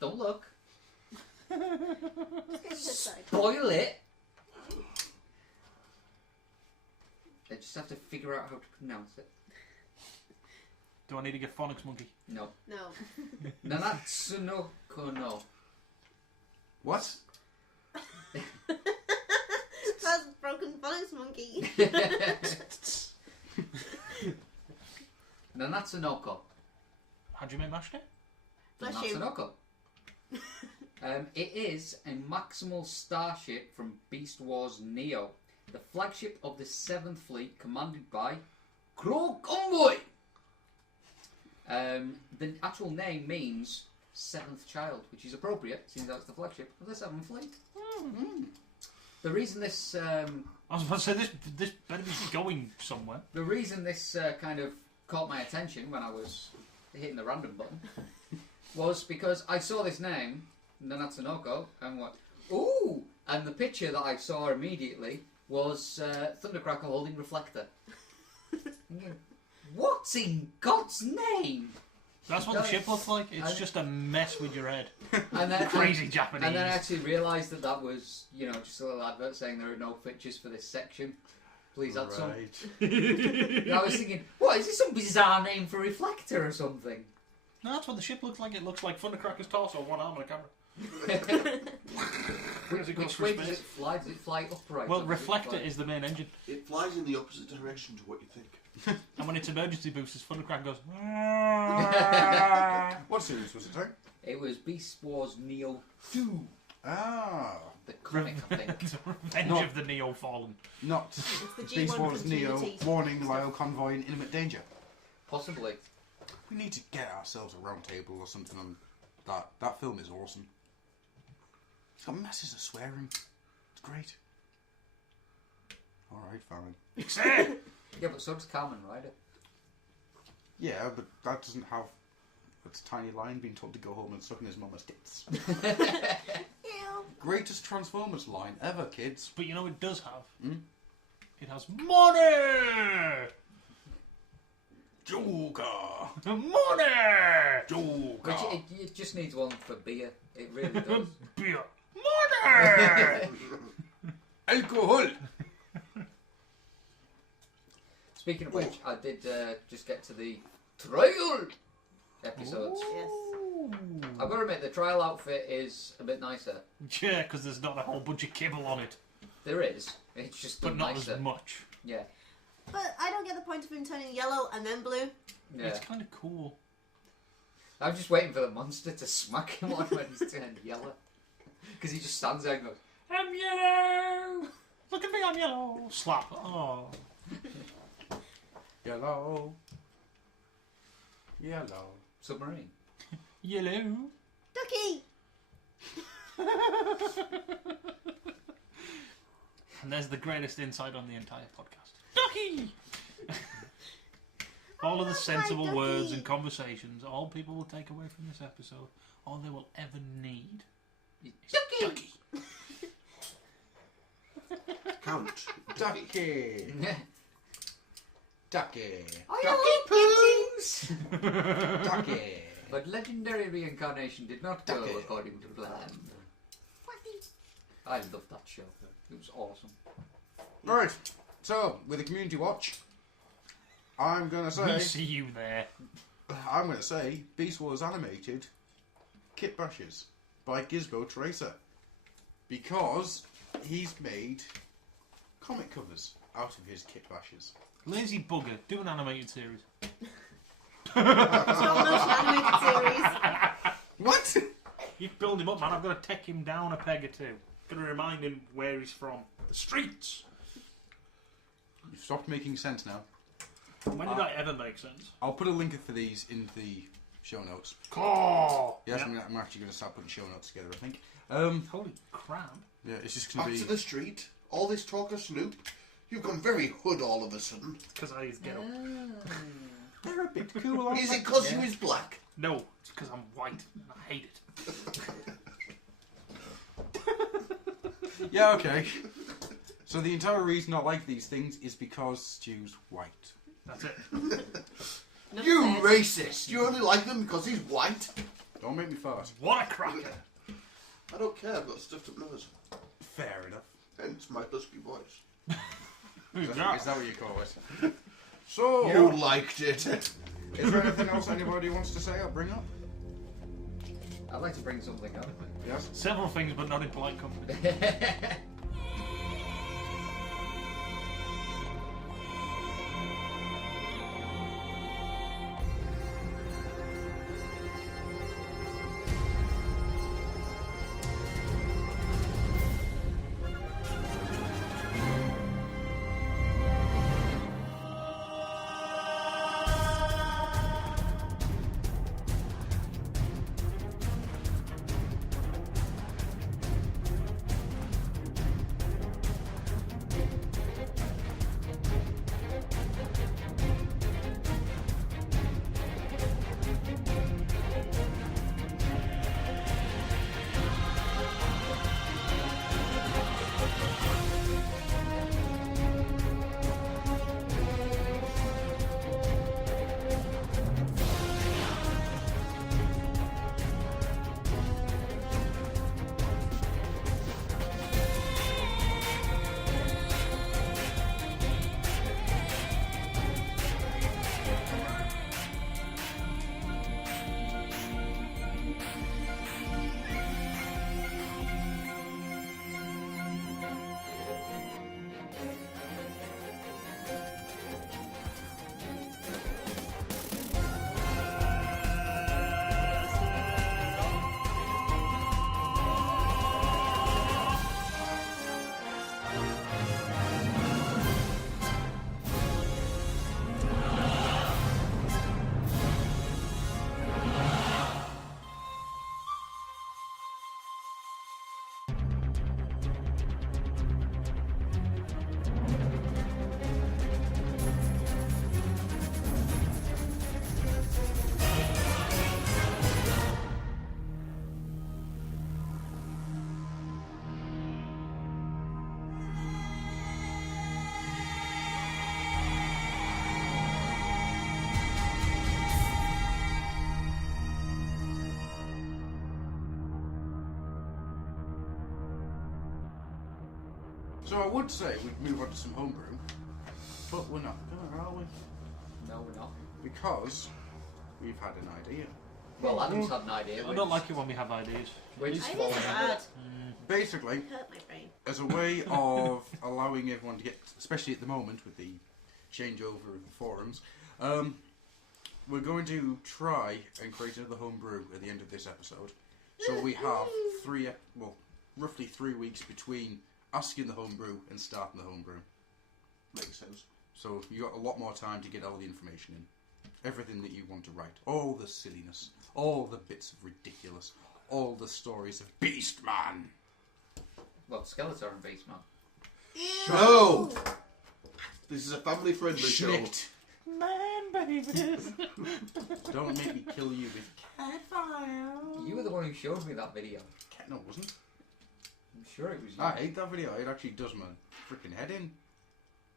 Don't look. Spoil it. I just have to figure out how to pronounce it. Do I need to get phonics monkey? No. No. Nanatsu no Kono. What? That's broken phonics monkey. Nanatsu no Ko. How'd you make mashed it? Bless Nanatsu you. no Ko. It is a maximal starship from Beast Wars Neo, the flagship of the 7th Fleet commanded by Crow Convoy. The actual name means 7th child, which is appropriate, since that's the flagship of the 7th Fleet. The reason this I was about to say this better be going somewhere. the reason this kind of caught my attention when I was hitting the random button was because I saw this name, Nanatsu no Ko, and went, ooh! And the picture that I saw immediately was Thundercracker holding Reflector. Thinking, what in God's name? That's what the Guys, ship looks like. It's I- just a mess with your head. And then Crazy Japanese. And then I actually realised that was, just a little advert saying there are no pictures for this section. Please add some. Right. And I was thinking, what, is this some bizarre name for Reflector or something? No, that's what the ship looks like. It looks like Thundercracker's torso, one arm and a camera. As it goes Which through way does space. it fly? Does it fly upright? Well, or does it Reflector fly- is the main engine. It flies in the opposite direction to what you think. And when it's emergency boosters, Thundercracker goes... What series was it, sorry? It was Beast Wars Neo 2. Ah. The comic, I think. Revenge Not- of the Neo Fallen. Not the Beast G1 Wars Neo continuity. warning Lyle Convoy in imminent danger. Possibly. We need to get ourselves a round table or something on that. That film is awesome. It's got masses of swearing. It's great. Alright, fine. Yeah, but so does Carmen Rider. Yeah, but that doesn't have a tiny lion being told to go home and sucking his mama's tits. Ew. Greatest Transformers line ever, kids. But you know it does have? Hmm? It has money! Joker! Money! Joker! Which it just needs one for beer. It really does. Beer. Money! Alcohol! Speaking of which, I did just get to the trial episodes. Yes. I've got to admit, the trial outfit is a bit nicer. Yeah, because there's not a whole bunch of kibble on it. There is. It's just But not nicer. as much. Yeah. But I don't get the point of him turning yellow and then blue. Yeah. It's kind of cool. I'm just waiting for the monster to smack him on when he's turned yellow. Because he just stands there and goes, I'm yellow! Look at me, I'm yellow! Slap. Oh. Yellow. Yellow. submarine. Yellow. Ducky! And there's the greatest insight on the entire podcast. Ducky! All of the sensible Ducky. words and conversations, all people will take away from this episode, all they will ever need is Ducky! Count. Ducky. Ducky. Ducky. But legendary reincarnation did not go Ducky. according to plan. I loved that show. It was awesome. Right. So, with the community watch, I'm gonna we say, see you there. Beast Wars animated Kit Bashes by Gizmo Tracer, because he's made comic covers out of his Kit Bashes. Lazy bugger, do an animated series. Stop motion animated series. What? You build him up, man. I've got to take him down a peg or two. Got to remind him where he's from. The streets. You've stopped making sense now. When did that ever make sense? I'll put a link for these in the show notes. Oh! Yes, Yep. I'm actually going to start putting show notes together, I think. Holy crap. Yeah, it's just going Back to to be... the street. All this talk of Snoop. You've gone very hood all of a sudden. Because I used to get up. They're a bit cool, aren't Is they? it because you is black? No, it's because I'm white and I hate it. Yeah, okay. So the entire reason I like these things is because Stu's white. That's it. You Enough said. racist! You only like them because he's white? Don't make me fart. What a cracker. I don't care, I've got a stuffed up nose. Fair enough. Hence my husky voice. Is that what you call it? So, You liked it. is there anything else anybody wants to say or bring up? I'd like to bring something up. Yes? Several things, but not in polite company. So I would say we'd move on to some homebrew, but we're not gonna, are we? No, we're not. Because we've had an idea. Well, Adam's had an idea. I don't like it when we have ideas. We're just I following think it's it. bad. Basically, It hurt my brain. as a way of allowing everyone to get, especially at the moment with the changeover of the forums, we're going to try and create another homebrew at the end of this episode. So we have roughly 3 weeks between asking the homebrew and starting the homebrew. Makes sense. So you got a lot more time to get all the information in. Everything that you want to write. All the silliness. All the bits of ridiculous. All the stories of Beastman. Well, Skeletor and Beastman. No! This is a family-friendly show. Schnicked. Man, babies. Don't make me kill you with cat fire. You were the one who showed me that video. Cat, no, it wasn't. I'm sure it was you. I hate that video. It actually does my freaking head in.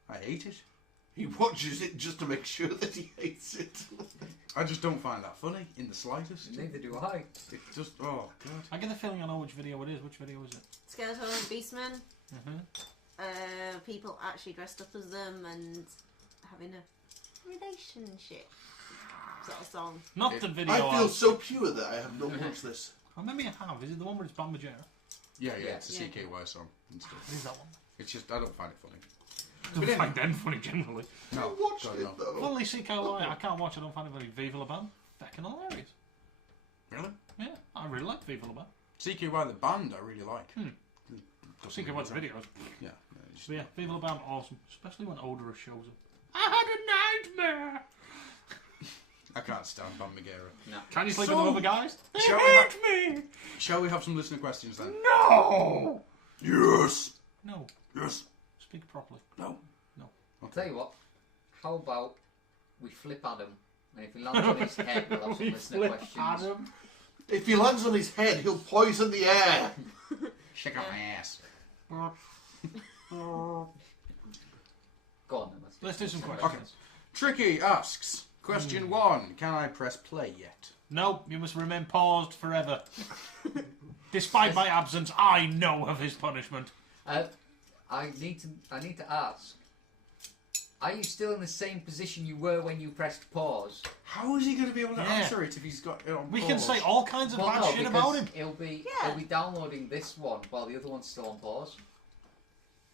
I hate it. He watches it just to make sure that he hates it. I just don't find that funny in the slightest. Neither do I. It just, oh god. I get the feeling I know which video it is. Which video is it? Skeletor and Beastman. Mm-hmm. People actually dressed up as them and having a relationship sort of song. Not the video. I feel so pure that I have not watched this. Oh, maybe I have. Is it the one where it's Bam Margera? Yeah, Yeah. it's a Yeah. CKY song and stuff. It is that one. It's just, I don't find it funny. I don't find them funny generally. No, I watched God, it no. though. Only CKY. I can't watch it. I don't find it very Viva La Bam. Fucking hilarious. Really? Yeah, I really like Viva La Bam. CKY the band I really like. CKY's videos. Yeah. So yeah, Viva La Bam, awesome. Especially when Odorous shows them. I had a nightmare. I can't stand Bam Margera. No. Can you sleep So- with the other guys? They Shall we hate me. Shall we have some listener questions then? No. Yes. No. Yes. Speak properly. No. I'll tell you what. How about we flip Adam, and if he lands on his head, we'll have some We listener flip questions. Adam. If he lands on his head, he'll poison the air. Shake out my ass. Go on then. Let's do some questions. Tricky asks, question 1, can I press play yet? No, you must remain paused forever. Despite my absence, I know of his punishment. I need to ask. Are you still in the same position you were when you pressed pause? How is he going to be able to Yeah. answer it if he's got it on We pause? can say all kinds of bad shit about him. He'll be Yeah. downloading this one while the other one's still on pause.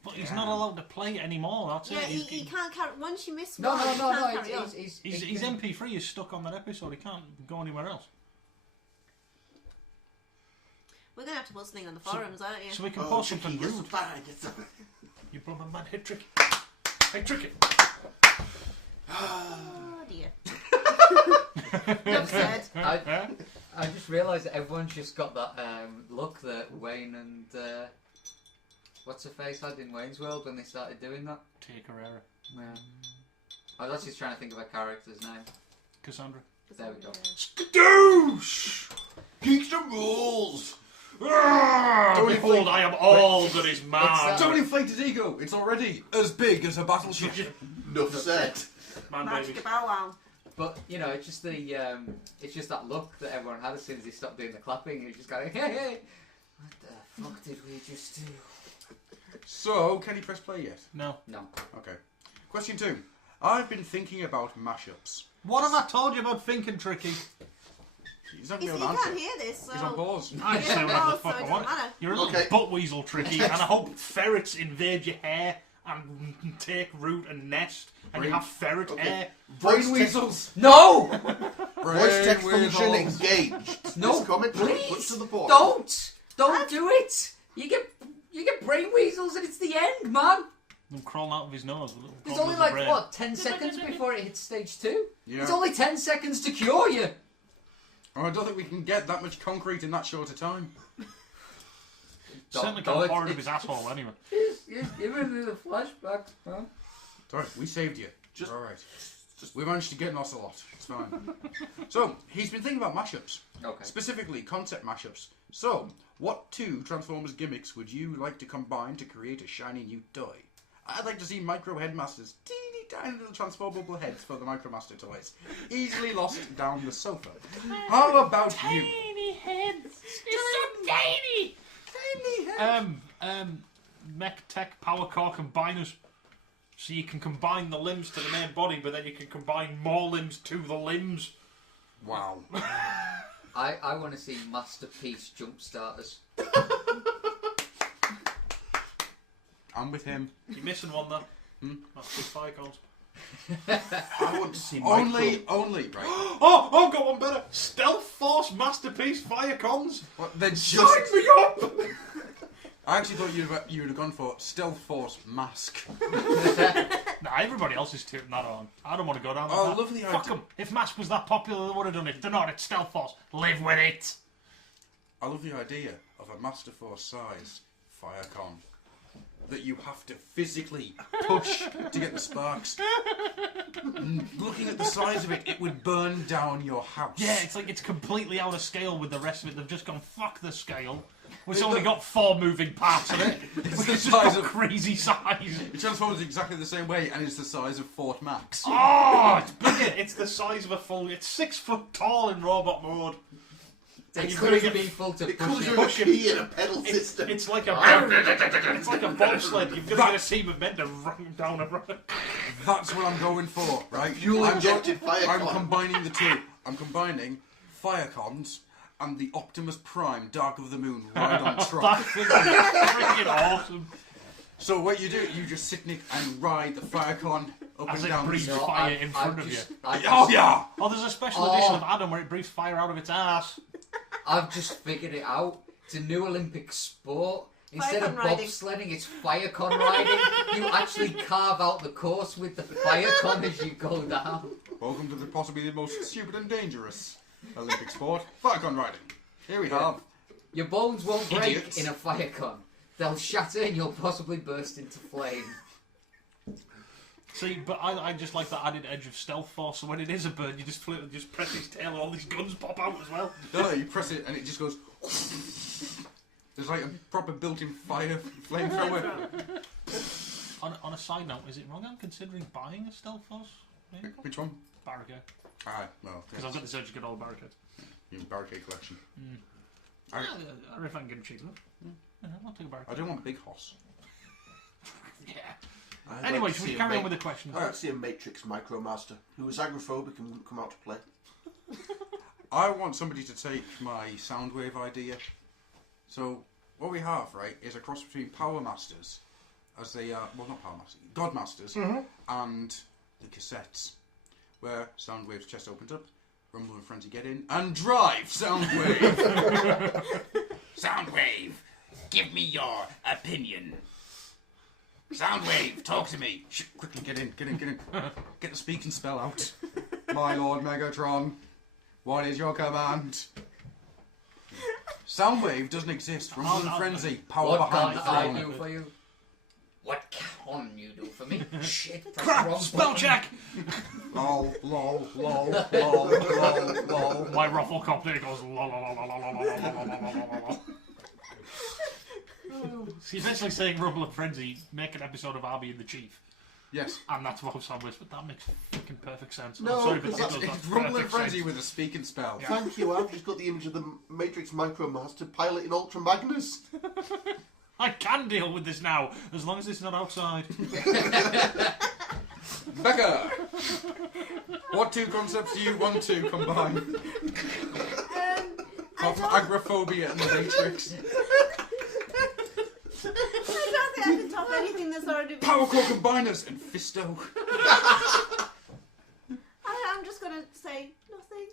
But he's not allowed to play it anymore. That's Yeah, it. he can't carry. Once you miss No, one, no, you no, can't no. carry on. His MP3 is stuck on that episode. He can't go anywhere else. We're gonna have to put something on the forums, aren't you? So we can post something Tricky, rude. it's fine. You brother man, hit Tricky. Hey, Tricky. Oh dear. Enough said. I just realised that everyone's just got that look that Wayne and what's her face had in Wayne's World when they started doing that. Tia Carrera. Yeah. I was actually trying to think of a character's name. Cassandra. There we go. Skadoosh! Keep the rules! Behold, I am all that is man. Don't inflate his ego. It's already as big as a battleship. Enough said. Man, Magic baby. bow wow. But you know, it's just it's just that look that everyone had as soon as they stopped doing the clapping. It was just going, hey, hey, what the fuck did we just do? So, can he press play yet? No. No. Okay. Question 2. I've been thinking about mashups. What have I told you about thinking, Tricky? He's not You going to be able to can't answer. hear this, so... He's on pause. I Yeah, say whatever the so fuck it I want. doesn't matter. You're a little Okay. butt weasel, Tricky, and I hope ferrets invade your hair and take root and nest, and you have ferret hair. Brain weasels. No! Voice text Brain function weasels. engaged. No, This comment please, put to the point. Don't do it. You get brain weasels and it's the end, man. I'm crawling out of his nose. with little There's goblins only of like brain. what 10 seconds before it hits stage 2. Yeah. It's only 10 seconds to cure you. Oh, I don't think we can get that much concrete in that short a time. Certainly Don't- can't pour it up his asshole anyway. You're giving me the flashbacks, man. Sorry, we saved you. Just- Alright. We managed to get an ocelot. It's fine. So, he's been thinking about mashups. Okay. Specifically, concept mashups. So, what 2 Transformers gimmicks would you like to combine to create a shiny new toy? I'd like to see Micro Headmasters, teeny tiny little transformable heads for the Micromaster toys, easily lost down the sofa. How about you? Tiny heads. It's so tiny. Tiny heads. Mech Tech Power Core Combiners. So you can combine the limbs to the main body, but then you can combine more limbs to the limbs. Wow. I want to see Masterpiece jump starters. I'm with him. You're missing one though. That's 2 fire cones. I want to see Only, right? Oh, I've got one better. Stealth Force Masterpiece Fire Cons. What, then just... Sign me up! I actually thought you'd have gone for Stealth Force Mask. Nah, everybody else is tooting that on. I don't want to go down that Oh, path. lovely Fuck idea. them. If Mask was that popular, they would have done it. They're not. It's Stealth Force. Live with it. I love the idea of a Master Force size Firecon that you have to physically push to get the sparks. Looking at the size of it, it would burn down your house. Yeah, it's like it's completely out of scale with the rest of it. They've just gone, fuck the scale. We've only got 4 moving parts in it. It's Which the is just size got of- crazy size. It transforms exactly the same way and it's the size of Fort Max. Oh, it's bigger. It's the size of a full... It's 6 foot tall in robot mode. Takes you've gotta 3 get- people to It push comes it. with a key and a pedal It's, system. it's like a it's like a bobsled. You've got to get a team of men to run down a road. That's what I'm going for, right? Fuel injected I'm Firecon. combining the two. I'm combining Firecons and the Optimus Prime Dark of the Moon ride on truck. That thing is freaking awesome. So what you do, you just sit Nick and ride the Firecon up As and it down. breathes the fire in front of you. Oh yeah! Oh, there's a special edition of Adam where it breathes fire out of its ass. I've just figured it out. It's a new Olympic sport. Instead of Firecon riding. bobsledding, it's Firecon riding. You actually carve out the course with the Firecon as you go down. Welcome to the possibly the most stupid and dangerous Olympic sport, Firecon riding. Here we have. Your bones won't break Idiots. in a Firecon. They'll shatter and you'll possibly burst into flame. See, but I just like that added edge of stealth force. So when it is a bird, you just press his tail, and all these guns pop out as well. No, you press it and it just goes. There's like a proper built-in fire flamethrower. On a side note, is it wrong I'm considering buying a stealth force vehicle? Which one? Barricade. Ah, well, Because I've got the urge to get all the barricades. your barricade collection. I don't know if I can get them cheap enough. Yeah, I'll take a barricade. I don't want big hoss. Yeah. I'd Anyway, like to should we see a carry on with the questions? I'd like to see a Matrix Micromaster who was agoraphobic and wouldn't come out to play. I want somebody to take my Soundwave idea. So, what we have, right, is a cross between Power Masters, as they are, well, not Power Masters, God Masters, and the cassettes, where Soundwave's chest opens up, Rumble and Frenzy get in, and drive Soundwave! Soundwave, give me your opinion. Soundwave, talk to me. Shh, quickly get in. Get the speak and spell out. My Lord Megatron, what is your command? Soundwave doesn't exist. Rumble and Frenzy, power What behind can the I throne. do for you? What can you do for me? Shit, press the Crap! wrong Spell button. check! Lol. My ruffle copter goes lol lol lol lol lol lol lol lol lol. So you're basically saying Rumble and Frenzy make an episode of Arby and the Chief, Yes. and that's what Sandwich, but that makes fucking perfect sense. No, I'm sorry, but because it does. It's That's Rumble and perfect Frenzy sense. with a speak and spell. Thank you, I've just got the image of the Matrix Micromaster piloting Ultra Magnus. I can deal with this now, as long as it's not outside. Becca! What two concepts do you want to combine? Apart from agoraphobia and the Matrix. I don't think I can top anything that's already been Power Core said. Combiners and Fisto. I'm just gonna say nothing.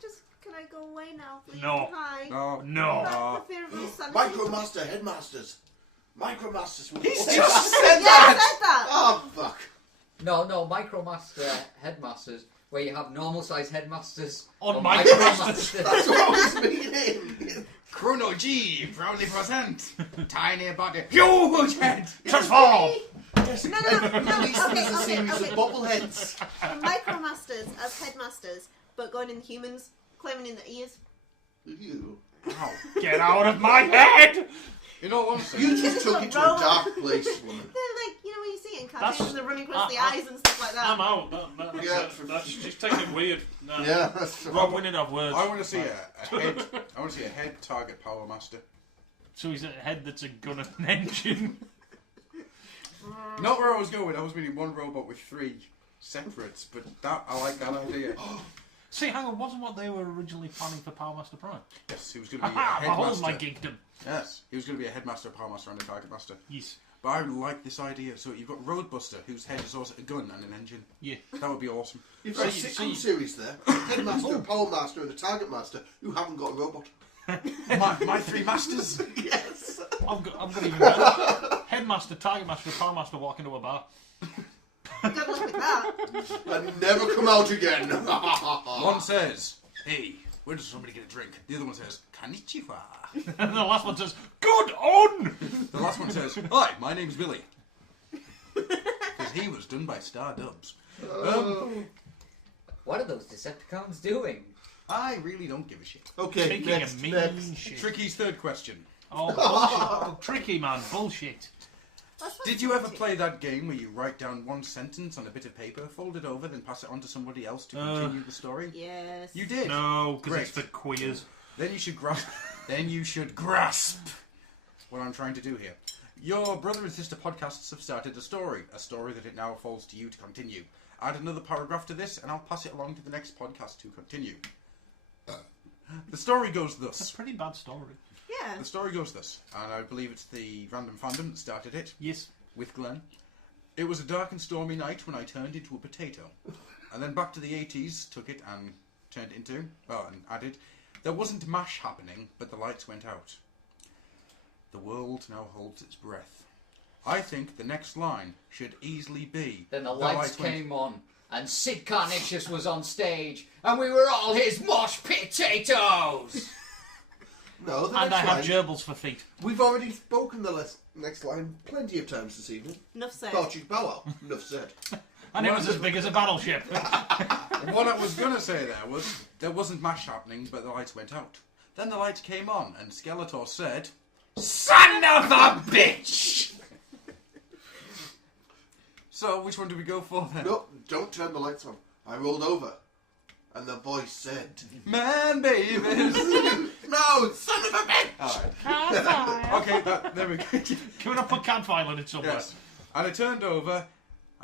Just can I go away now, please? No. Hi. No. That's the fear of insanity. Micromaster Headmasters. Micromasters. He's Oh, just said Yeah, I that! said that. Oh, fuck. No, Micromaster Headmasters, where you have normal size headmasters. On or Micromasters. That's what I was meaning. Chrono G, proudly present. Tiny body, huge head. Transform! No. Released them as a series of Okay. bobbleheads. Micromasters as headmasters, but going in the humans, claiming in the ears. Ew. Ow. Get out of my head! In all honesty, You just took it to a dark place, woman. They're like, you know when you see it in That's- cartoons, they're running across the I- eyes and stuff like that. I'm out. That's just taking it weird. No. Yeah, that's Rob, we need to have words. I want to see a head. I want to see a head target Power Master. So he's a head that's a gun and an engine. Not where I was going. I was meaning one robot with three separates, but that I like that idea. See, hang on, wasn't what they were originally planning for Power Master Prime? Yes, he was going to be a Aha! Behold my headmaster. geekdom. Yes, he was going to be a headmaster, Power Master, and a target master. Yes. But I like this idea. So you've got Roadbuster, whose head is also a gun and an engine. Yeah. That would be awesome. You've got a So sitcom you- series there. A Headmaster, a Power Master, and a Target Master who haven't got a robot. my three masters. Yes. I've got even better. Headmaster, Target Master, Power Master walk into a bar. Good luck with that. And never come out again. One says, "Hey, where does somebody get a drink?" The other one says, "Konnichiwa." And the last one says, "Good on!" The last one says, "Hi, my name's Billy." Because he was done by Star Dubs. What are those Decepticons doing? I really don't give a shit. Okay, Taking next, a mean next. shit. Tricky's third question. Oh, bullshit. Oh, tricky, man. Bullshit. Did you ever play that game where you write down one sentence on a bit of paper, fold it over, then pass it on to somebody else to continue the story? Yes. You did. No, because Great. it's for queers. Then you should grasp. Then you should grasp what I'm trying to do here. Your brother and sister podcasts have started a story that it now falls to you to continue. Add another paragraph to this, and I'll pass it along to the next podcast to continue. The story goes That's thus. a pretty bad story. Yeah. The story goes thus, and I believe it's the Random Fandom that started it, Yes. with Glenn. It was a dark and stormy night when I turned into a potato. And then back to the 80s, took it and turned it into, and added, there wasn't mash happening, but the lights went out. The world now holds its breath. I think the next line should easily be... Then the the lights went- came on, and Sid Carnicious was on stage, and we were all his mosh potatoes! No, the And I next have line. gerbils for feet. We've already spoken the next line plenty of times this evening. Enough said. Thought you'd bow out. Enough said. And it was as big as a battleship. What I was going to say there wasn't mash happening, but the lights went out. Then the lights came on, and Skeletor said, "Son of a bitch!" So, which one do we go for then? No, don't turn the lights on. I rolled over, and the voice said, Man, babies! "No, son of a bitch!" Alright. Okay, there we go. Can we not put Cadfile in it somewhere? Yes. And I turned over,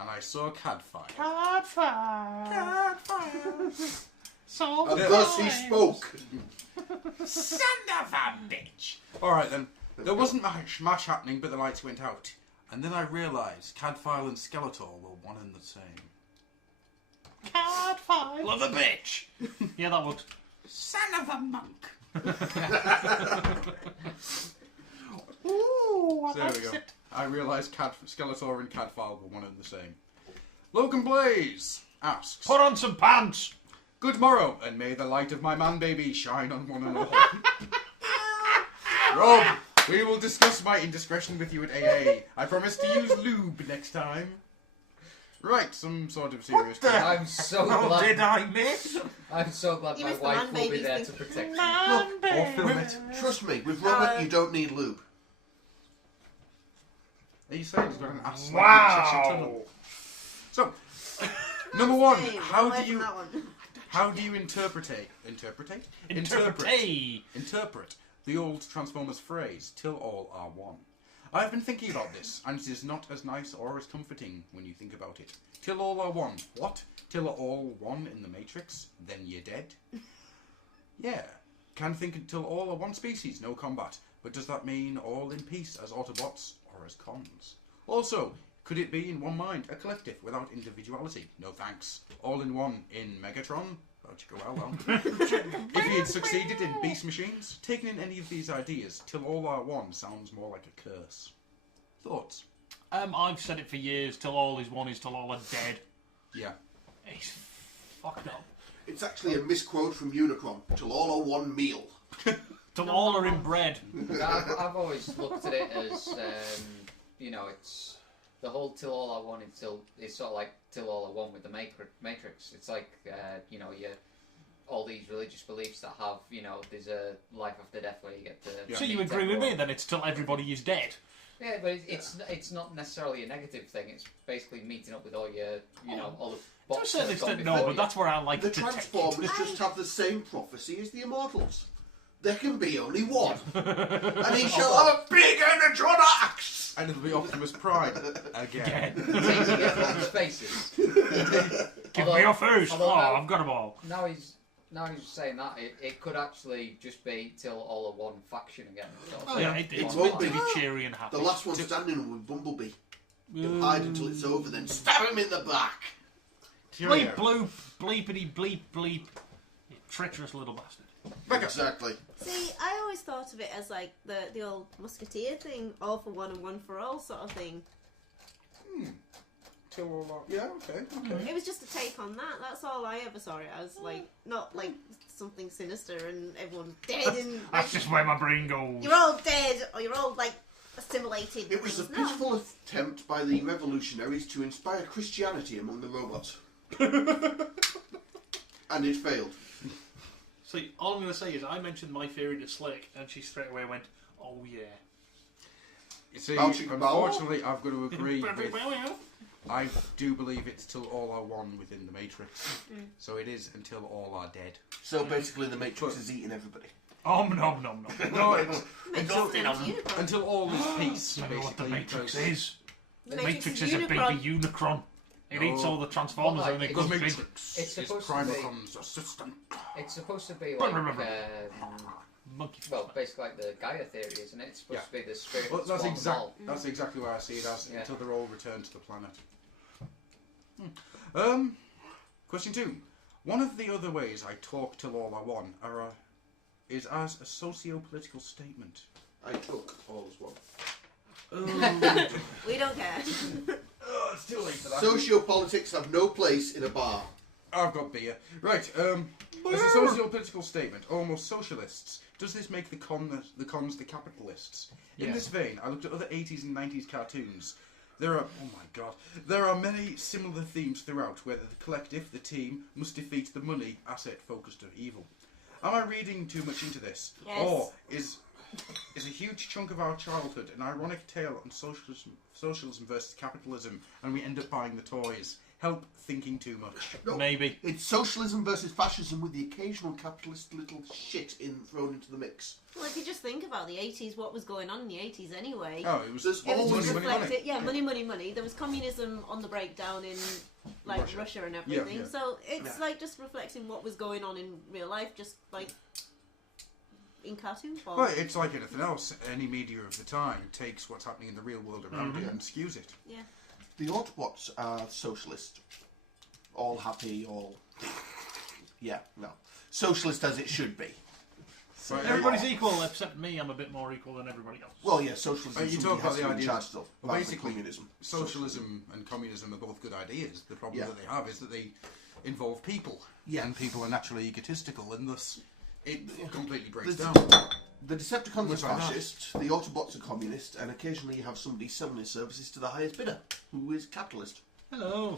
and I saw Cadfire. Cadfile. So And thus he spoke. Son of a bitch! Alright then. There wasn't mash happening, but the lights went out. And then I realised Cadfile and Skeletor were one and the same. Cadfile. Love a bitch. Yeah, that works. Son of a monk! Ooh, So there we go. I realised Skeletor and Cadfile were one and the same. Logan Blaze asks, Put on some pants. Good morrow, and may the light of my man baby shine on one and all. Rob, we will discuss my indiscretion with you at AA. I promise to use lube next time. Right, some sort of serious... I'm so glad. Did I miss? I'm so glad You my missed the wife man will be babies there thing. to protect me. Man, Or film baby. it. Trust me, with Robert, you don't need lube. Are you saying he's got an ass like a Cheshire tunnel? So, number one, Hey, how away do from you... that one. How do you interpret the old Transformers phrase, till all are one? I've been thinking about this, and it is not as nice or as comforting when you think about it. Till all are one. What? Till are all one in the Matrix? Then you're dead? Yeah. Can think until all are one species, no combat. But does that mean all in peace as Autobots or as cons? Also, could it be in one mind, a collective, without individuality? No thanks. All in one in Megatron? How'd you go well? If he had succeeded in Beast Machines, taking in any of these ideas, till all are one sounds more like a curse. Thoughts? I've said it for years. Till all is one is till all are dead. Yeah. It's fucked up. It's actually a misquote from Unicron. Till all are one meal. Till all are inbred. I've always looked at it as, it's the whole till all are one until it's sort of like till all are one with the Matrix. It's like, all these religious beliefs that have, there's a life after death where you get to. So you agree with me then? It's till everybody is dead. Yeah, but it's not necessarily a negative thing. It's basically meeting up with all your, all the. To a bots certain that have gone extent, no, before but you. that's where I like The to take it. Transformers just have the same prophecy as the Immortals. There can be only one. And he shall have a big energon axe! And it'll be Optimus Prime again. Taking everyone's faces. Give me your first. although Oh, now- I've got them all. Now he's saying that it could actually just be till all are one faction again. sort of Oh, thing. yeah, it's It meant won't to be. be cheery and happy. The last one standing with Bumblebee. He'll hide until it's over, then stab him in the back. Bleep, bloop, bleepity, bleep, bleep. You treacherous little bastard. Exactly. See, I always thought of it as like the old musketeer thing, all for one and one for all sort of thing. Till all are... Yeah, okay. It was just a take on that. That's all I ever saw it as. Like, not like something sinister and everyone dead and That's just where my brain goes. you're all dead or you're all like assimilated. It was a things. No. pitiful attempt by the revolutionaries to inspire Christianity among the robots. And it failed. See, all I'm going to say is I mentioned my theory to Slick, and she straight away went, "Oh yeah." You see, Bouncing unfortunately, I've got to agree with... Well, I do believe it's till all are one within the Matrix. So it is until all are dead. So basically the Matrix is eating everybody. Om nom nom nom. No, it's Makes until, sense, Unicron. until all is peace, I know what the basically. Matrix because- is. The The Matrix is a Unicron. baby Unicron. It No. eats all the Transformers Well, and it like, goes The big. Matrix It's is supposed to be- Primacron's assistant. It's supposed to be like, Monkey. well, basically like the Gaia theory, isn't it? It's supposed to be the spirit. Well, that's that's exactly where I see it as, Yeah. until they're all returned to the planet. Question 2. One of the other ways I talk till all are one is as a socio-political statement. I took all as one. We don't care. It's too late for that. Sociopolitics have no place in a bar. I've got beer. Right, As a socio-political statement, almost socialists, does this make the cons the capitalists? In Yes. this vein, I looked at other 80s and 90s cartoons. There are many similar themes throughout, where the collective, the team, must defeat the money asset-focused of evil. Am I reading too much into this? Yes. Or is a huge chunk of our childhood an ironic tale on socialism versus capitalism, and we end up buying the toys? Help thinking too much. No, Maybe. it's socialism versus fascism with the occasional capitalist little shit thrown into the mix. Well, if you just think about the 80s, what was going on in the 80s anyway? Oh, it was There's It was always just money, money, reflected, money. yeah, money, money, money. There was communism on the breakdown in like Russia and everything. Yeah. So it's Yeah. like just reflecting what was going on in real life, just like in cartoon form. Well, it's like anything else. Any media of the time takes what's happening in the real world around it and skews it. Yeah. The Autobots are socialist. All happy, all... Yeah, no. Socialist as it should be. Right, Everybody's equal except me. I'm a bit more equal than everybody else. Well, yeah, socialism You is talk somebody about has the to be in idea charge that- still, well, rather than basically, communism. Socialism and communism are both good ideas. The problem Yeah. that they have is that they involve people. Yeah. And people are naturally egotistical, and thus it completely breaks The- down. The Decepticons Which are are not. fascist, the Autobots are communist, and occasionally you have somebody selling his services to the highest bidder, who is capitalist. Hello.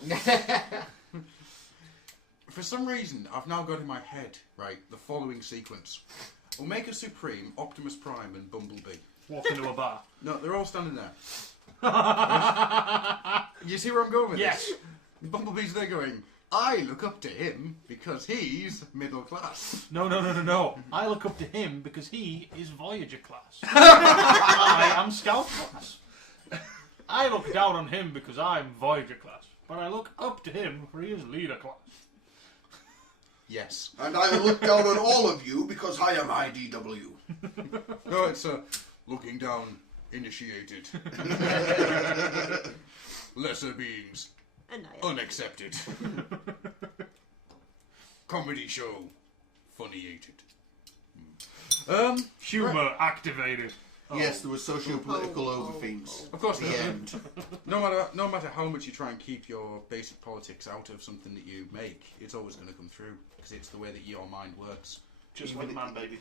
For some reason, I've now got in my head, right, the following sequence. Omega Supreme, Optimus Prime, and Bumblebee. Walk into a bar. No, they're all standing there. You see where I'm going with Yes. this? Bumblebee's there going, I look up to him because he's middle class. No. I look up to him because he is Voyager class. I am Scout class. I look down on him because I'm Voyager class. But I look up to him for he is leader class. Yes. And I look down on all of you because I am IDW. No, it's looking down, initiated. Lesser beings, And I am. unaccepted. Comedy show, funny-ated. Humor activated. Yes, there were socio-political Oh, overthemes. Of course, The end. no matter how much you try and keep your basic politics out of something that you make, it's always going to come through because it's the way that your mind works. Just like man babies.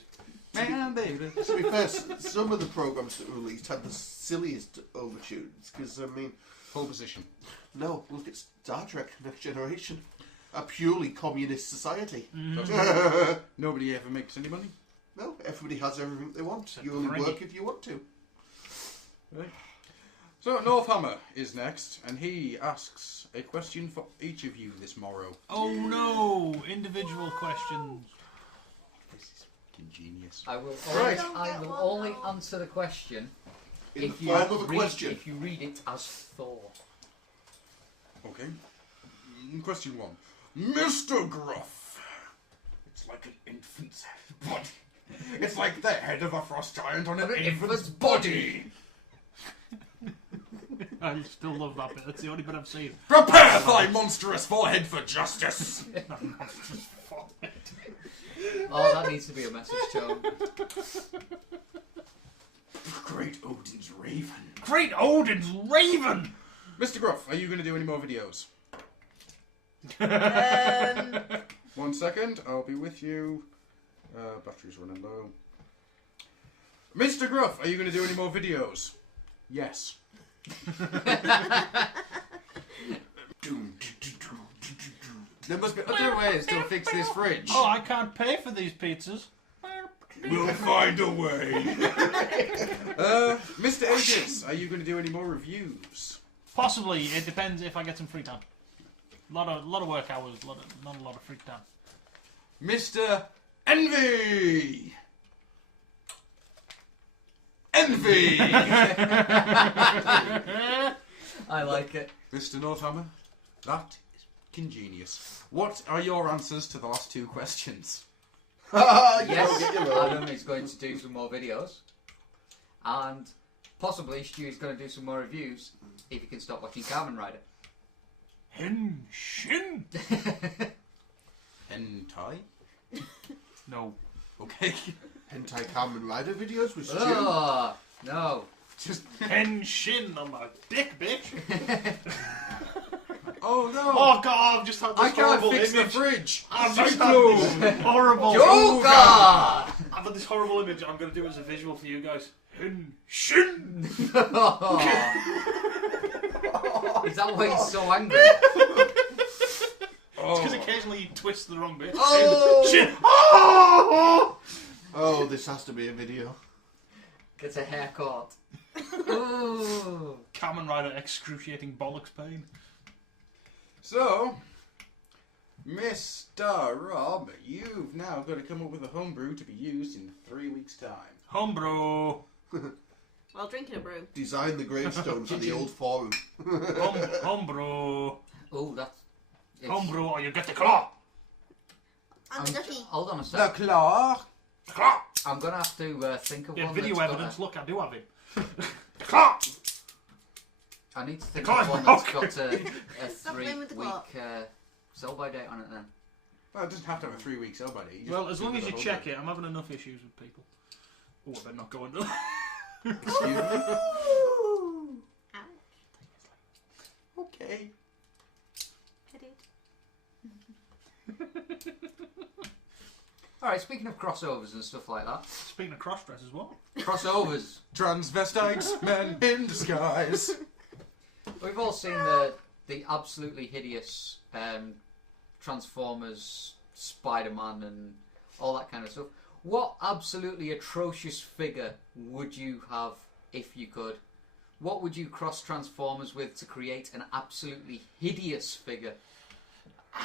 Man, baby. To be fair, some of the programs that were released had the silliest overtunes, because, I mean, Pole position. no, look at Star Trek Next Generation. A purely communist society. Nobody ever makes any money. No, everybody has everything they want. Except You only Ferengi. work if you want to. Right. So Northhammer is next, and he asks a question for each of you this morrow. Oh no! Individual questions. This is ingenious. I will Right. only answer the question In the if you form of a read, question. if you read it as thought. Okay. Question 1. Mr. Gruff. It's like an infant's body. It's like the head of a frost giant on an infant's body. I still love that bit. That's the only bit I've seen. Prepare thy monstrous forehead for justice. Oh, that needs to be a message tone. Great Odin's raven. Great Odin's raven! Mr. Gruff, are you going to do any more videos? 1 second, I'll be with you. Battery's running low. Mr. Gruff, are you going to do any more videos? Yes. There must be other ways to fix this fridge. Oh, I can't pay for these pizzas. We'll find a way. Mr. Aegis, are you going to do any more reviews? Possibly. It depends if I get some free time. Lot of work hours. Not a lot of free time. Mr. Envy! Envy! I like it. Mr. Northhammer, that is ingenious. What are your answers to the last 2 questions? Yes, Get your own. Adam is going to do some more videos. And possibly Stu is going to do some more reviews if he can stop watching Kamen Rider. Henshin? Hentai? No. Okay. Hentai Kamen Rider videos with Stu. Oh, no. Just. Henshin on my dick, bitch. Oh no! Oh god, I've just had this I can't horrible fix the image. fridge. I've just had this horrible. Joker! I've had this horrible image. I'm going to do it as a visual for you guys. Shin. Is that why he's so angry? It's because occasionally you twist the wrong bit. Oh! Shin. Oh! Oh, this has to be a video. Gets a haircut. Ooh. Kamen Rider excruciating bollocks pain. So, Mr. Rob, you've now got to come up with a homebrew to be used in 3 weeks' time. Homebrew. While drinking a brew. Design the gravestone for the old forum. Homebrew. Oh, that's... it's- Homebrew or you get the claw. And the ducky. Hold on a The sec. claw. The claw. I'm going to have to think of Yeah, one video that's evidence. got Look, I do have it. The claw. I need to think The of claw's one that's broke. got a Stop playing with the 3-week claw. sell-by date on it then. Well, it doesn't have to have a 3 week sell by date. Well, as long as you check it, I'm having enough issues with people. Oh, I better not go into Excuse me. Ooh. Ouch. Okay. Headed. Alright, speaking of crossovers and stuff like that. Speaking of cross-dress as well. Crossovers. Transvestites, men in disguise. We've all seen the absolutely hideous Transformers, Spider-Man and all that kind of stuff. What absolutely atrocious figure would you have if you could? What would you cross Transformers with to create an absolutely hideous figure?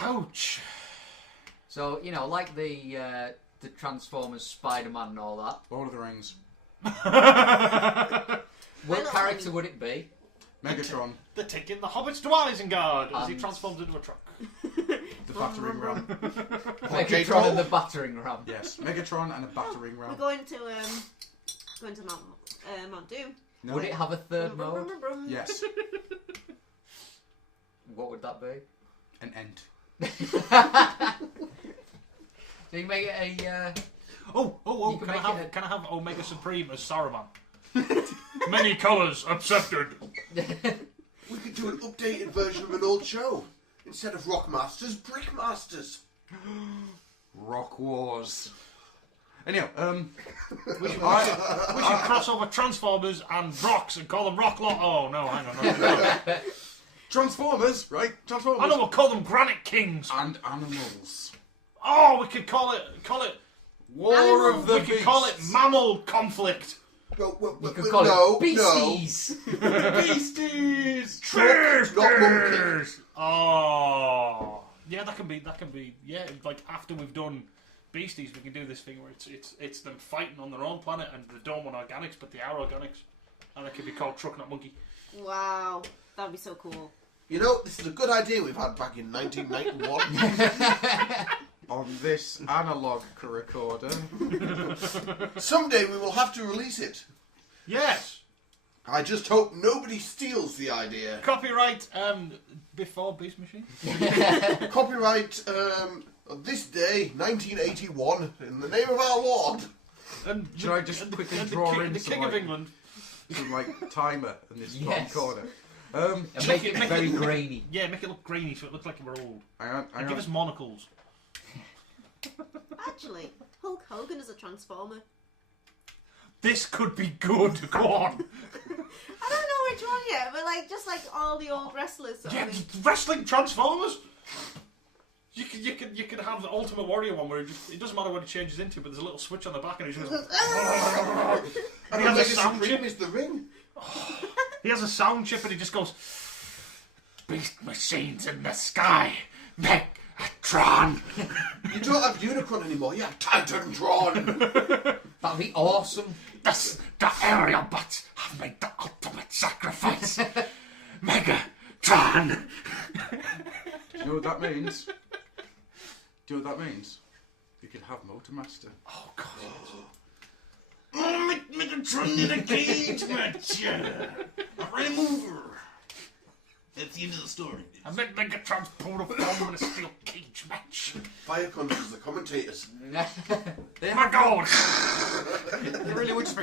Ouch. So, you know, like the Transformers, Spider-Man and all that. Lord of the Rings. What Well, character would it be? Megatron. They're taking the hobbits to Isengard as he And- transforms into a truck. The battering ram. Megatron and the battering ram. Yes, Megatron and a battering We're ram. going to Mount Doom. No. Would it have a third Brum, mode? brum, brum, brum. Yes, What would that be? an ent. So you make it a... Oh! You can Can I make have it a- can I have Omega Supreme as Saruman? Many colours accepted. We could do an updated version of an old show. Instead of Rock Masters, Brick Masters. Rock Wars. Anyhow, We should cross over Transformers and Rocks and call them Rock Lot. Oh no, hang on. No. Transformers, right? Transformers. I know we'll call them Granite Kings. And animals. Oh, we could call it War of the we could call it Beasts. Mammal Conflict. You could call no, it Beasties. Beasties. Truck, not monkey. Oh, yeah, that can be. Yeah, like after we've done Beasties, we can do this thing where it's them fighting on their own planet, and they don't want organics, but they are organics, and it could be called Truck Not Monkey. Wow, that'd be so cool. You know, this is a good idea we've had back in 1991. On this analog recorder. Someday we will have to release it. Yes, I just hope nobody steals the idea. copyright before Beast Machine. Copyright this day, 1981, in the name of our Lord. And Should I just quickly draw in the some, King of like- England? Some like timer in this Yes. top corner. And make it Make very it- grainy. Yeah, make it look grainy so it looks like we're old. Hang And give us monocles. Actually, Hulk Hogan is a Transformer. This could be good. Go on. I don't know which one yet, but like just like all the old wrestlers. Sort Yeah, of thing. wrestling Transformers. You could have the Ultimate Warrior one where it doesn't matter what he changes into, but there's a little switch on the back and he just goes, And he has a Omega sound Supreme chip. is the ring. He has a sound chip and he just goes, Beast machines in the sky, Megatron. You don't have Unicron anymore, you have Titantron. That'd be awesome. The aerial bots have made the ultimate sacrifice, Megatron. Do you know what that means? Do you know what that means? You could have Motormaster. Oh God. Oh, Megatron in a cage, Matcha. A remover. That's the end of the story. A Megatron's pulled a bomb in a steel cage match. Fire conjures the commentators. They My God! They really would just be.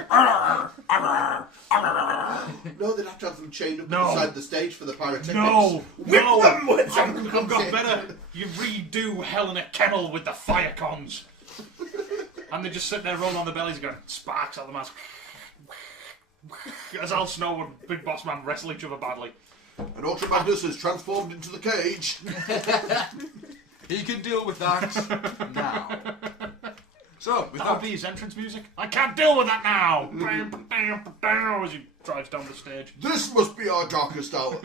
No, they'd have to have them chained up No. inside the stage for the pyrotechnics. No! Whip No! them with I've got better. You redo Hell in a Kennel with the fire cons. And they just sit there rolling on their bellies going, sparks out the mask. As Al Snow and Big Boss Man wrestle each other badly. And Ultra Magnus has transformed into the cage. He can deal with that now. So, with That'll that, be his entrance music. I can't deal with that now! As he drives down the stage. This must be our darkest hour.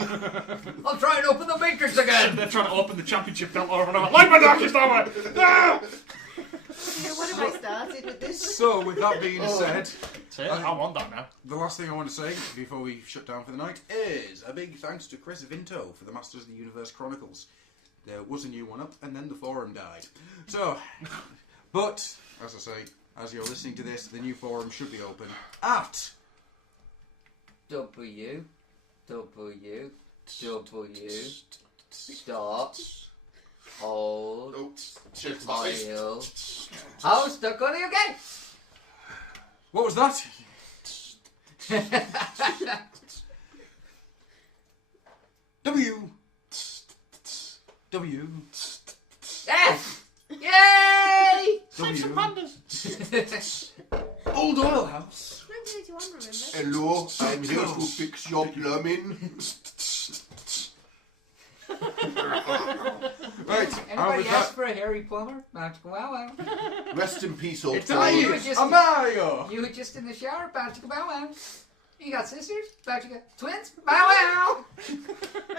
I'll try and open the Matrix And again! they're trying to open the championship belt over and over. Like my darkest hour! Ah! What have I started with this? so with that being said, That's it. I want that now. the last thing I want to say before we shut down for the night is a big thanks to Chris Vinto for the Masters of the Universe Chronicles. There was a new one up, and then the forum died. So, but as I say, as you're listening to this, the new forum should be open at www. Dot old Oh, check the box. file house.co.uk. what was that? W. F! Yay! W. Pandas! Old Oil House. 1981, remember? Hello, I'm here to fix your plumbing. Right, and Anybody with ask that, for a hairy plumber? Magical wow wow. Rest in peace, old it's fellow. you were I, just- a Mario. You were just in the shower, magical bow wow. You got sisters, magical twins, bow wow.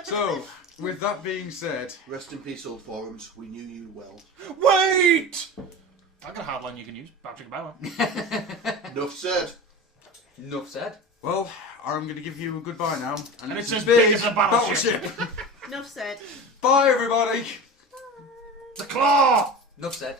So, with that being said, Rest in peace, old forums. We knew you well. Wait! I got a hard line you can use. Patrick Bauer. Enough said. Enough said. well, I'm going to give you a goodbye now. And it's as big as a battleship. Enough said. Bye, everybody. The claw! Enough said.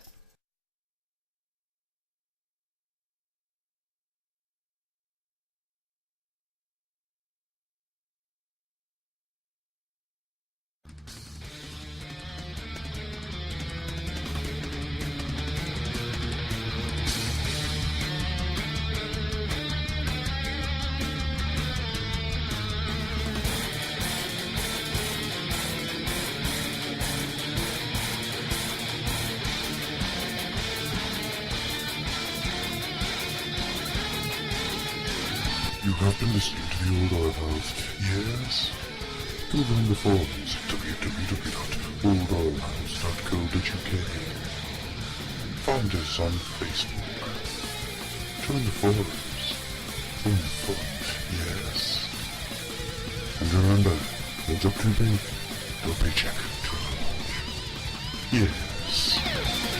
You have been listening to the Old Oil House. Yes? Do join the forums at www.oldoilhouse.co.uk. Find us on Facebook. Join the forums. Join the fun. Yes. And remember, don't drop too big. Don't paycheck to a launch. Yes.